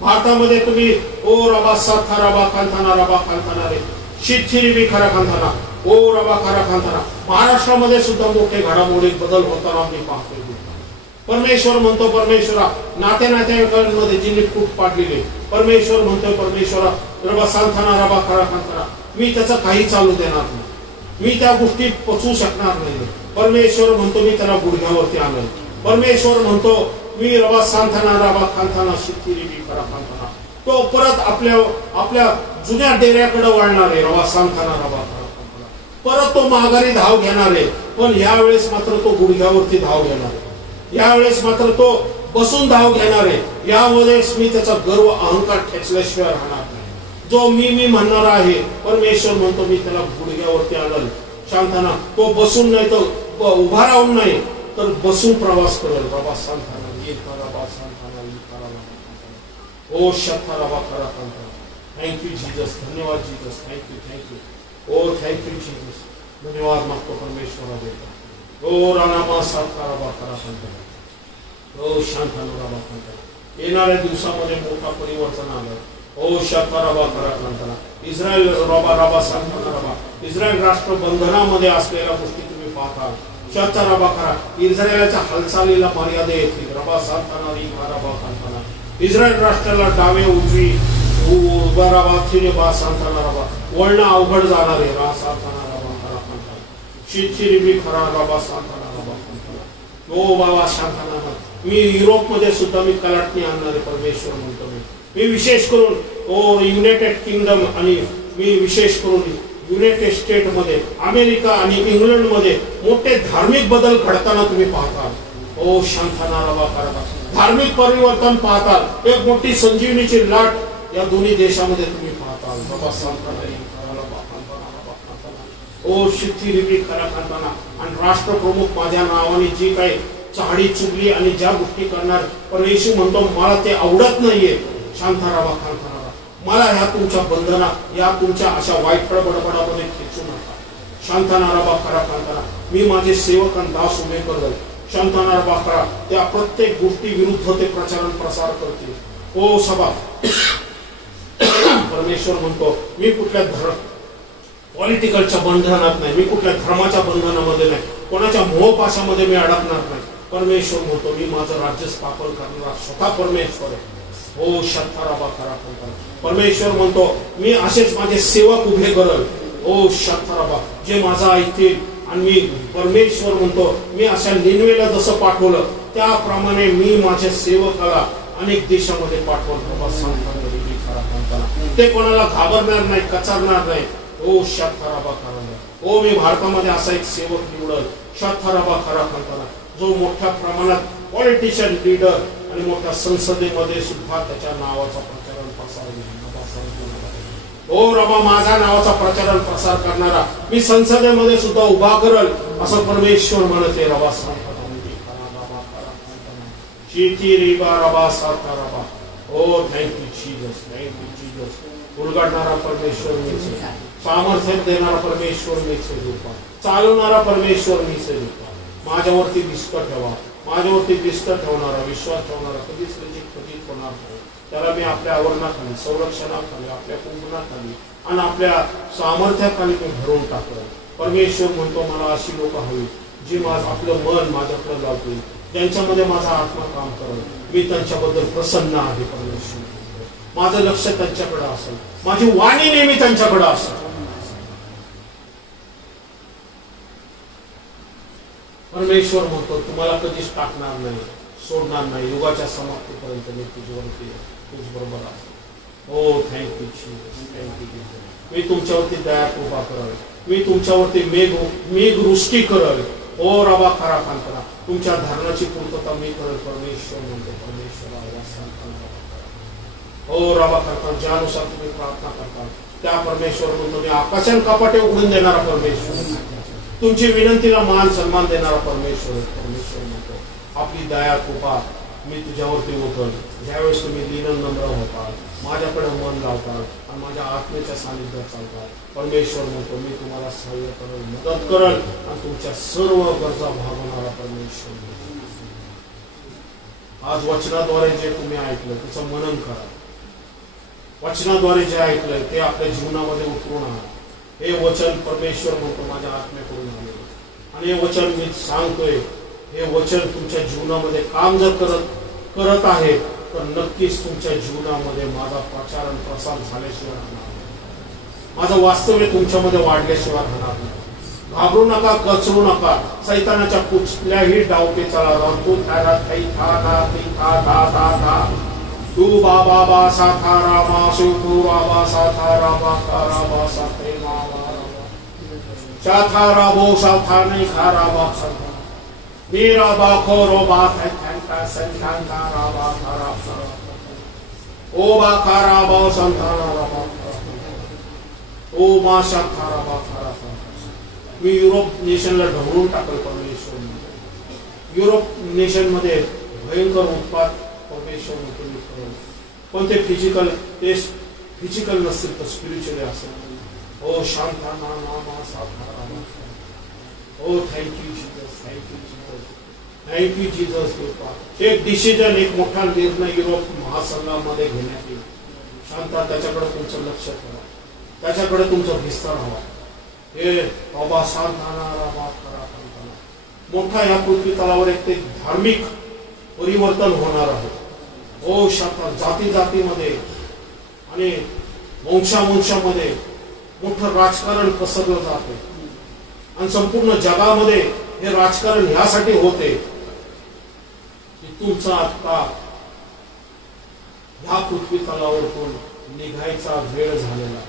भारतामध्ये तुम्ही ओ रबा साथा रबा खांताना रबा खांताना रे शिथिरी खरा खांताना ओ रबा खरा खांताना महाराष्ट्रामध्ये सुद्धा मोठे घडामोडी बदल होताना मी पाहतोय. परमेश्वर म्हणतो परमेश्वरा नात्यामध्ये जी फूट पाडलेली परमेश्वर म्हणतोय परमेश्वरा रबा सांगताना रबा खरा खांताना मी त्याचं काही चालू देणार नाही. मी त्या गोष्टीत पचवू शकणार नाही. परमेश्वर म्हणतो मी त्याला गुडघ्यावरती आणेल. परमेश्वर म्हणतो मी रबा सांगताना रबा खांताना शिथिरी खरा खांताना तो परत आपल्या जुन्या डेऱ्याकडे वळणार आहे. रबा सांगताना रबा खरा खांताना परत तो माघारी धाव घेणार आहे. पण यावेळेस मात्र तो गुडघ्यावरती धाव घेणार आहे. यावेळेस मात्र तो बसून धाव घेणार आहे. यावेळेस मी त्याचा गर्व अहंकार ठेचल्याशिवाय राहणार नाही. जो मी म्हणणार आहे परमेश्वर म्हणतो मी त्याला गुडघ्यावरती आणल. शांताना तो बसून नाही तर उभा राहून नाही तर बसून प्रवास करेल. बाबा सांगताना ओ शथा रबा खरा खांताना थँक्यू जीजस. धन्यवाद जीजस. थँक्यू ओ थँक्यू जीजस. धन्यवाद मागतो परमेश्वरा देता. ओ राणा सारखा रबा खरा खांताना ओ शांताना रबा खांताना येणाऱ्या दिवसामध्ये मोठा परिवर्तन आलं. ओ शथा रबा खरा खांताना इस्रायल रबा सांगताना रबा इस्रायल राष्ट्र बंधनामध्ये असलेल्या गोष्टी तुम्ही पाहता. शथा रबा खरा इस्रायलच्या हालचालीला मर्यादा येतील. रबा सांगताना रबा खांताना इस्रायल राष्ट्राला डावे उजवी रबा सांगताना रबा वळणं अवघड जाणार आहे. रा सांगताना रबा खरा खांताना शिथिरी खरा रबा सांगताना रबा खांताना ओ बाबा सांगताना मी युरोपमध्ये सुद्धा मी कलाटणी आणणारे परमेश्वर म्हणतो. मी विशेष करून ओ युनायटेड किंगडम आणि मी विशेष करून युनायटेड स्टेट मध्ये अमेरिका आणि इंग्लंड मध्ये मोठे धार्मिक बदल घडताना तुम्ही पाहता. ओ शांताना रबा खरा धार्मिक परिवर्तन पाहतात. एक मोठी संजीवनीची लाट या दोन्ही देशामध्ये तुम्ही पाहता. बाबा सांगताना ओ शिथिरी खरा खांताना आणि राष्ट्रप्रमुख माझ्या नावाने जी काही चाडी चुगली आणि ज्या गोष्टी करणार पण येशू म्हणतो मला ते आवडत नाहीये. शांता रबा खांताना मला ह्या तुमच्या बंधना या तुमच्या अशा वाईट बडबडामध्ये खेचू नका. शांताना रबा खरा खांताना मी माझे सेवक आणि दास उभे करल. शांताना रबा खरा त्या प्रत्येक गोष्टी विरुद्ध ते प्रसार करतील. ओ सभा परमेश्वर म्हणतो मी कुठल्या पॉलिटिकलच्या बंधनात नाही. मी कुठल्या धर्माच्या बंधनामध्ये नाही. कोणाच्या मोहपाशामध्ये मी अडकणार नाही. परमेश्वर म्हणतो मी माझं राज्य स्थापन करणारा स्वतः परमेश्वर आहे. ओ शथा रबा खरा खांताना परमेश्वर म्हणतो मी असेच माझे सेवक उभे करल. ओ शथा रबा जे माझा ऐकतील. आणि मी परमेश्वर म्हणतो मी अशा निनवेला जसं पाठवलं त्याप्रमाणे मी माझ्या सेवकाला अनेक देशामध्ये पाठवलं. रबा सांगताना खरा खांताना ते कोणाला घाबरणार नाही कचरणार नाही. ओ शथा रबा खरा ओ मी भारतामध्ये असा एक सेवक निवडल. शथा रबा खरा खांताना जो मोठ्या प्रमाणात पॉलिटिशियन लीडर आणि मोठ्या संसदेमध्ये सुद्धा त्याच्या नावाचा प्रचार प्रसार ओ रबा माझा नावाचा प्रचार प्रसार करणारा मी संसदेमध्ये सुद्धा उभा करल असं परमेश्वर म्हणते. रबा रबा साता रबा ओ थँक्यू जीसस. Thank you Jesus. उलगडणारा परमेश्वर मीच आहे. सामर्थ्य देणारा परमेश्वर मीच आहे. चालवणारा परमेश्वर मीच आहे. माझ्यावरती दिसत ठेवा. माझ्यावरती दिसत ठेवणारा विश्वास ठेवणारा कधीच होणार नाही. त्याला मी आपल्या आवरणाखाली संरक्षणाखाली आपल्या कुंभनाखाली आणि आपल्या सामर्थ्याखाली मी भरून टाकलं. परमेश्वर म्हणतो मला अशी लोक हवी जी आपलं मन माझ्याकडे लावतील. त्यांच्यामध्ये माझा आत्मा काम करेल. मी त्यांच्याबद्दल प्रसन्न आहे. परमेश्वर माझं लक्ष त्यांच्याकडे असेल. माझी वाणी नेहमी त्यांच्याकडे असेल. परमेश्वर म्हणतो तुम्हाला कधीच टाकणार नाही सोडणार नाही. युगाच्या समाप्तीपर्यंत मी तुझ्यावरती तुझ बरोबर असेल. ओ थँक्यू जीसस. Thank you Jesus. मी तुमच्यावरती दया कृपा करल. मी तुमच्यावरती मेघवृष्टी करल. ओ रबा खरा खांताना तुमच्या धरणाची पूर्तता मी करल. परमेश्वर म्हणतो. परमेश्वर ओ रबा करता ज्यानुसार तुम्ही प्रार्थना करता त्या परमेश्वर म्हणतो मी आकाशात कपाटे उघडून देणारा परमेश्वर. तुमची विनंतीला मान सन्मान देणारा परमेश्वर. परमेश्वर म्हणतो आपली दया कृपा मी तुझ्यावरती ओतल. ज्यावेळेस तुम्ही दीन नम्र होता माझ्याकडे मन लावतात आणि माझ्या आत्मेच्या सानिध्यात चालतात. परमेश्वर म्हणतो मी तुम्हाला सहाय्य करेल मदत करल आणि तुमच्या सर्व गरजा भागवणारा परमेश्वर. आज वचनाद्वारे जे तुम्ही ऐकलं त्याचं मनन करा. वचनाद्वारे जे ऐकलंय ते आपल्या जीवनामध्ये उतरून आणा. हे वचन परमेश्वर म्हणतो माझ्या आत्म्याकडून आलेलं, आणि हे वचन मी सांगतोय, हे वचन तुमच्या जीवनामध्ये काम जर करत आहे तर नक्कीच तुमच्या जीवनामध्ये माझा प्रचार आणि प्रसार झाल्याशिवाय राहणार नाही, माझं वास्तव्य तुमच्यामध्ये वाढल्याशिवाय राहणार नाही. घाबरू नका, कचरू नका. सैतानाच्या कुठल्याही डावपेचाला रंतू त्याला थै था धा ती था धा धा धा तू बाबा बा सा था रा मा शिव तू बाबा सा था रा बा का रा बा सा थे मा वा रा बा चा था रा बो सा था नहीं खा रा बा सा था नीरा बा खो रो बा थे थैंका संख्यान का रा बा का रा ओ बा का रा बा संथा रा बा ओ मा सा था रा बा का रा. मी युरोप नेशनला ढवळून टाकल परमेश्वर. युरोप नेशन मध्ये भयंकर उत्पात परमेश्वर म्हणतो, पण ते फिजिकल नसतील तर स्पिरिच्युअली असेल. ओ शांता ना नामा साधा. ओ thank you Jesus, thank you Jesus, thank you Jesus. एक डिसिजन, एक मोठा निर्णय युरोप महासंघामध्ये घेण्यात येईल. शांता त्याच्याकडे तुमचं लक्ष ठेवा, त्याच्याकडे तुमचं विस्तार हवा. हे बाबा साधना मोठा या पृथ्वी तलावर एक ते धार्मिक परिवर्तन होणार आहे. ओ शांता जाती जातीमध्ये आणि वंशावंशामध्ये मोठं राजकारण पसरलं जाते, आणि संपूर्ण जगामध्ये हे राजकारण ह्यासाठी होते की तुमचा आता ह्या पृथ्वी तलावरून निघायचा वेळ झालेला आहे.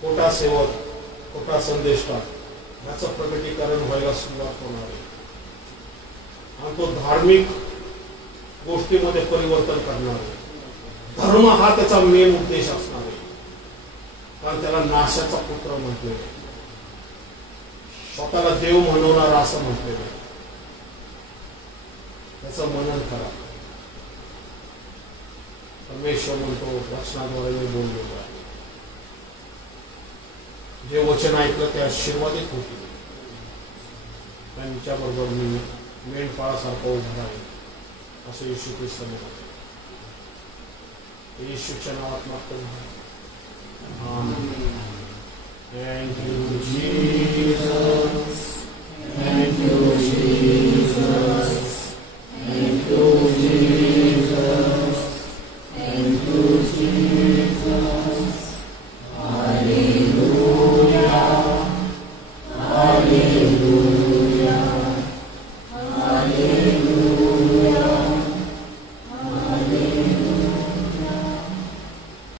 खोटा सेवक, खोटा संदेशकार याचं प्रकटीकरण व्हायला सुरुवात होणार आहे, आणि तो धार्मिक गोष्टीमध्ये परिवर्तन करणार आहे. धर्म हा त्याचा मेन उद्देश असणार आहे, कारण त्याला नाशाचा पुत्र म्हटलेलं आहे, स्वतःला देव म्हणवणारा असं म्हटलेलं आहे. त्याचं मनन करा. परमेश्वर म्हणतो वचनाद्वारे मी बोललेलो आहे, जे वचन ऐकलं ते आशीर्वादित होतील. त्यांच्याबरोबर मी मेंढपाळासारखा उभा राहील असं येशू ख्रिस्ताने म्हटलं. येशूच्या नावात मात्र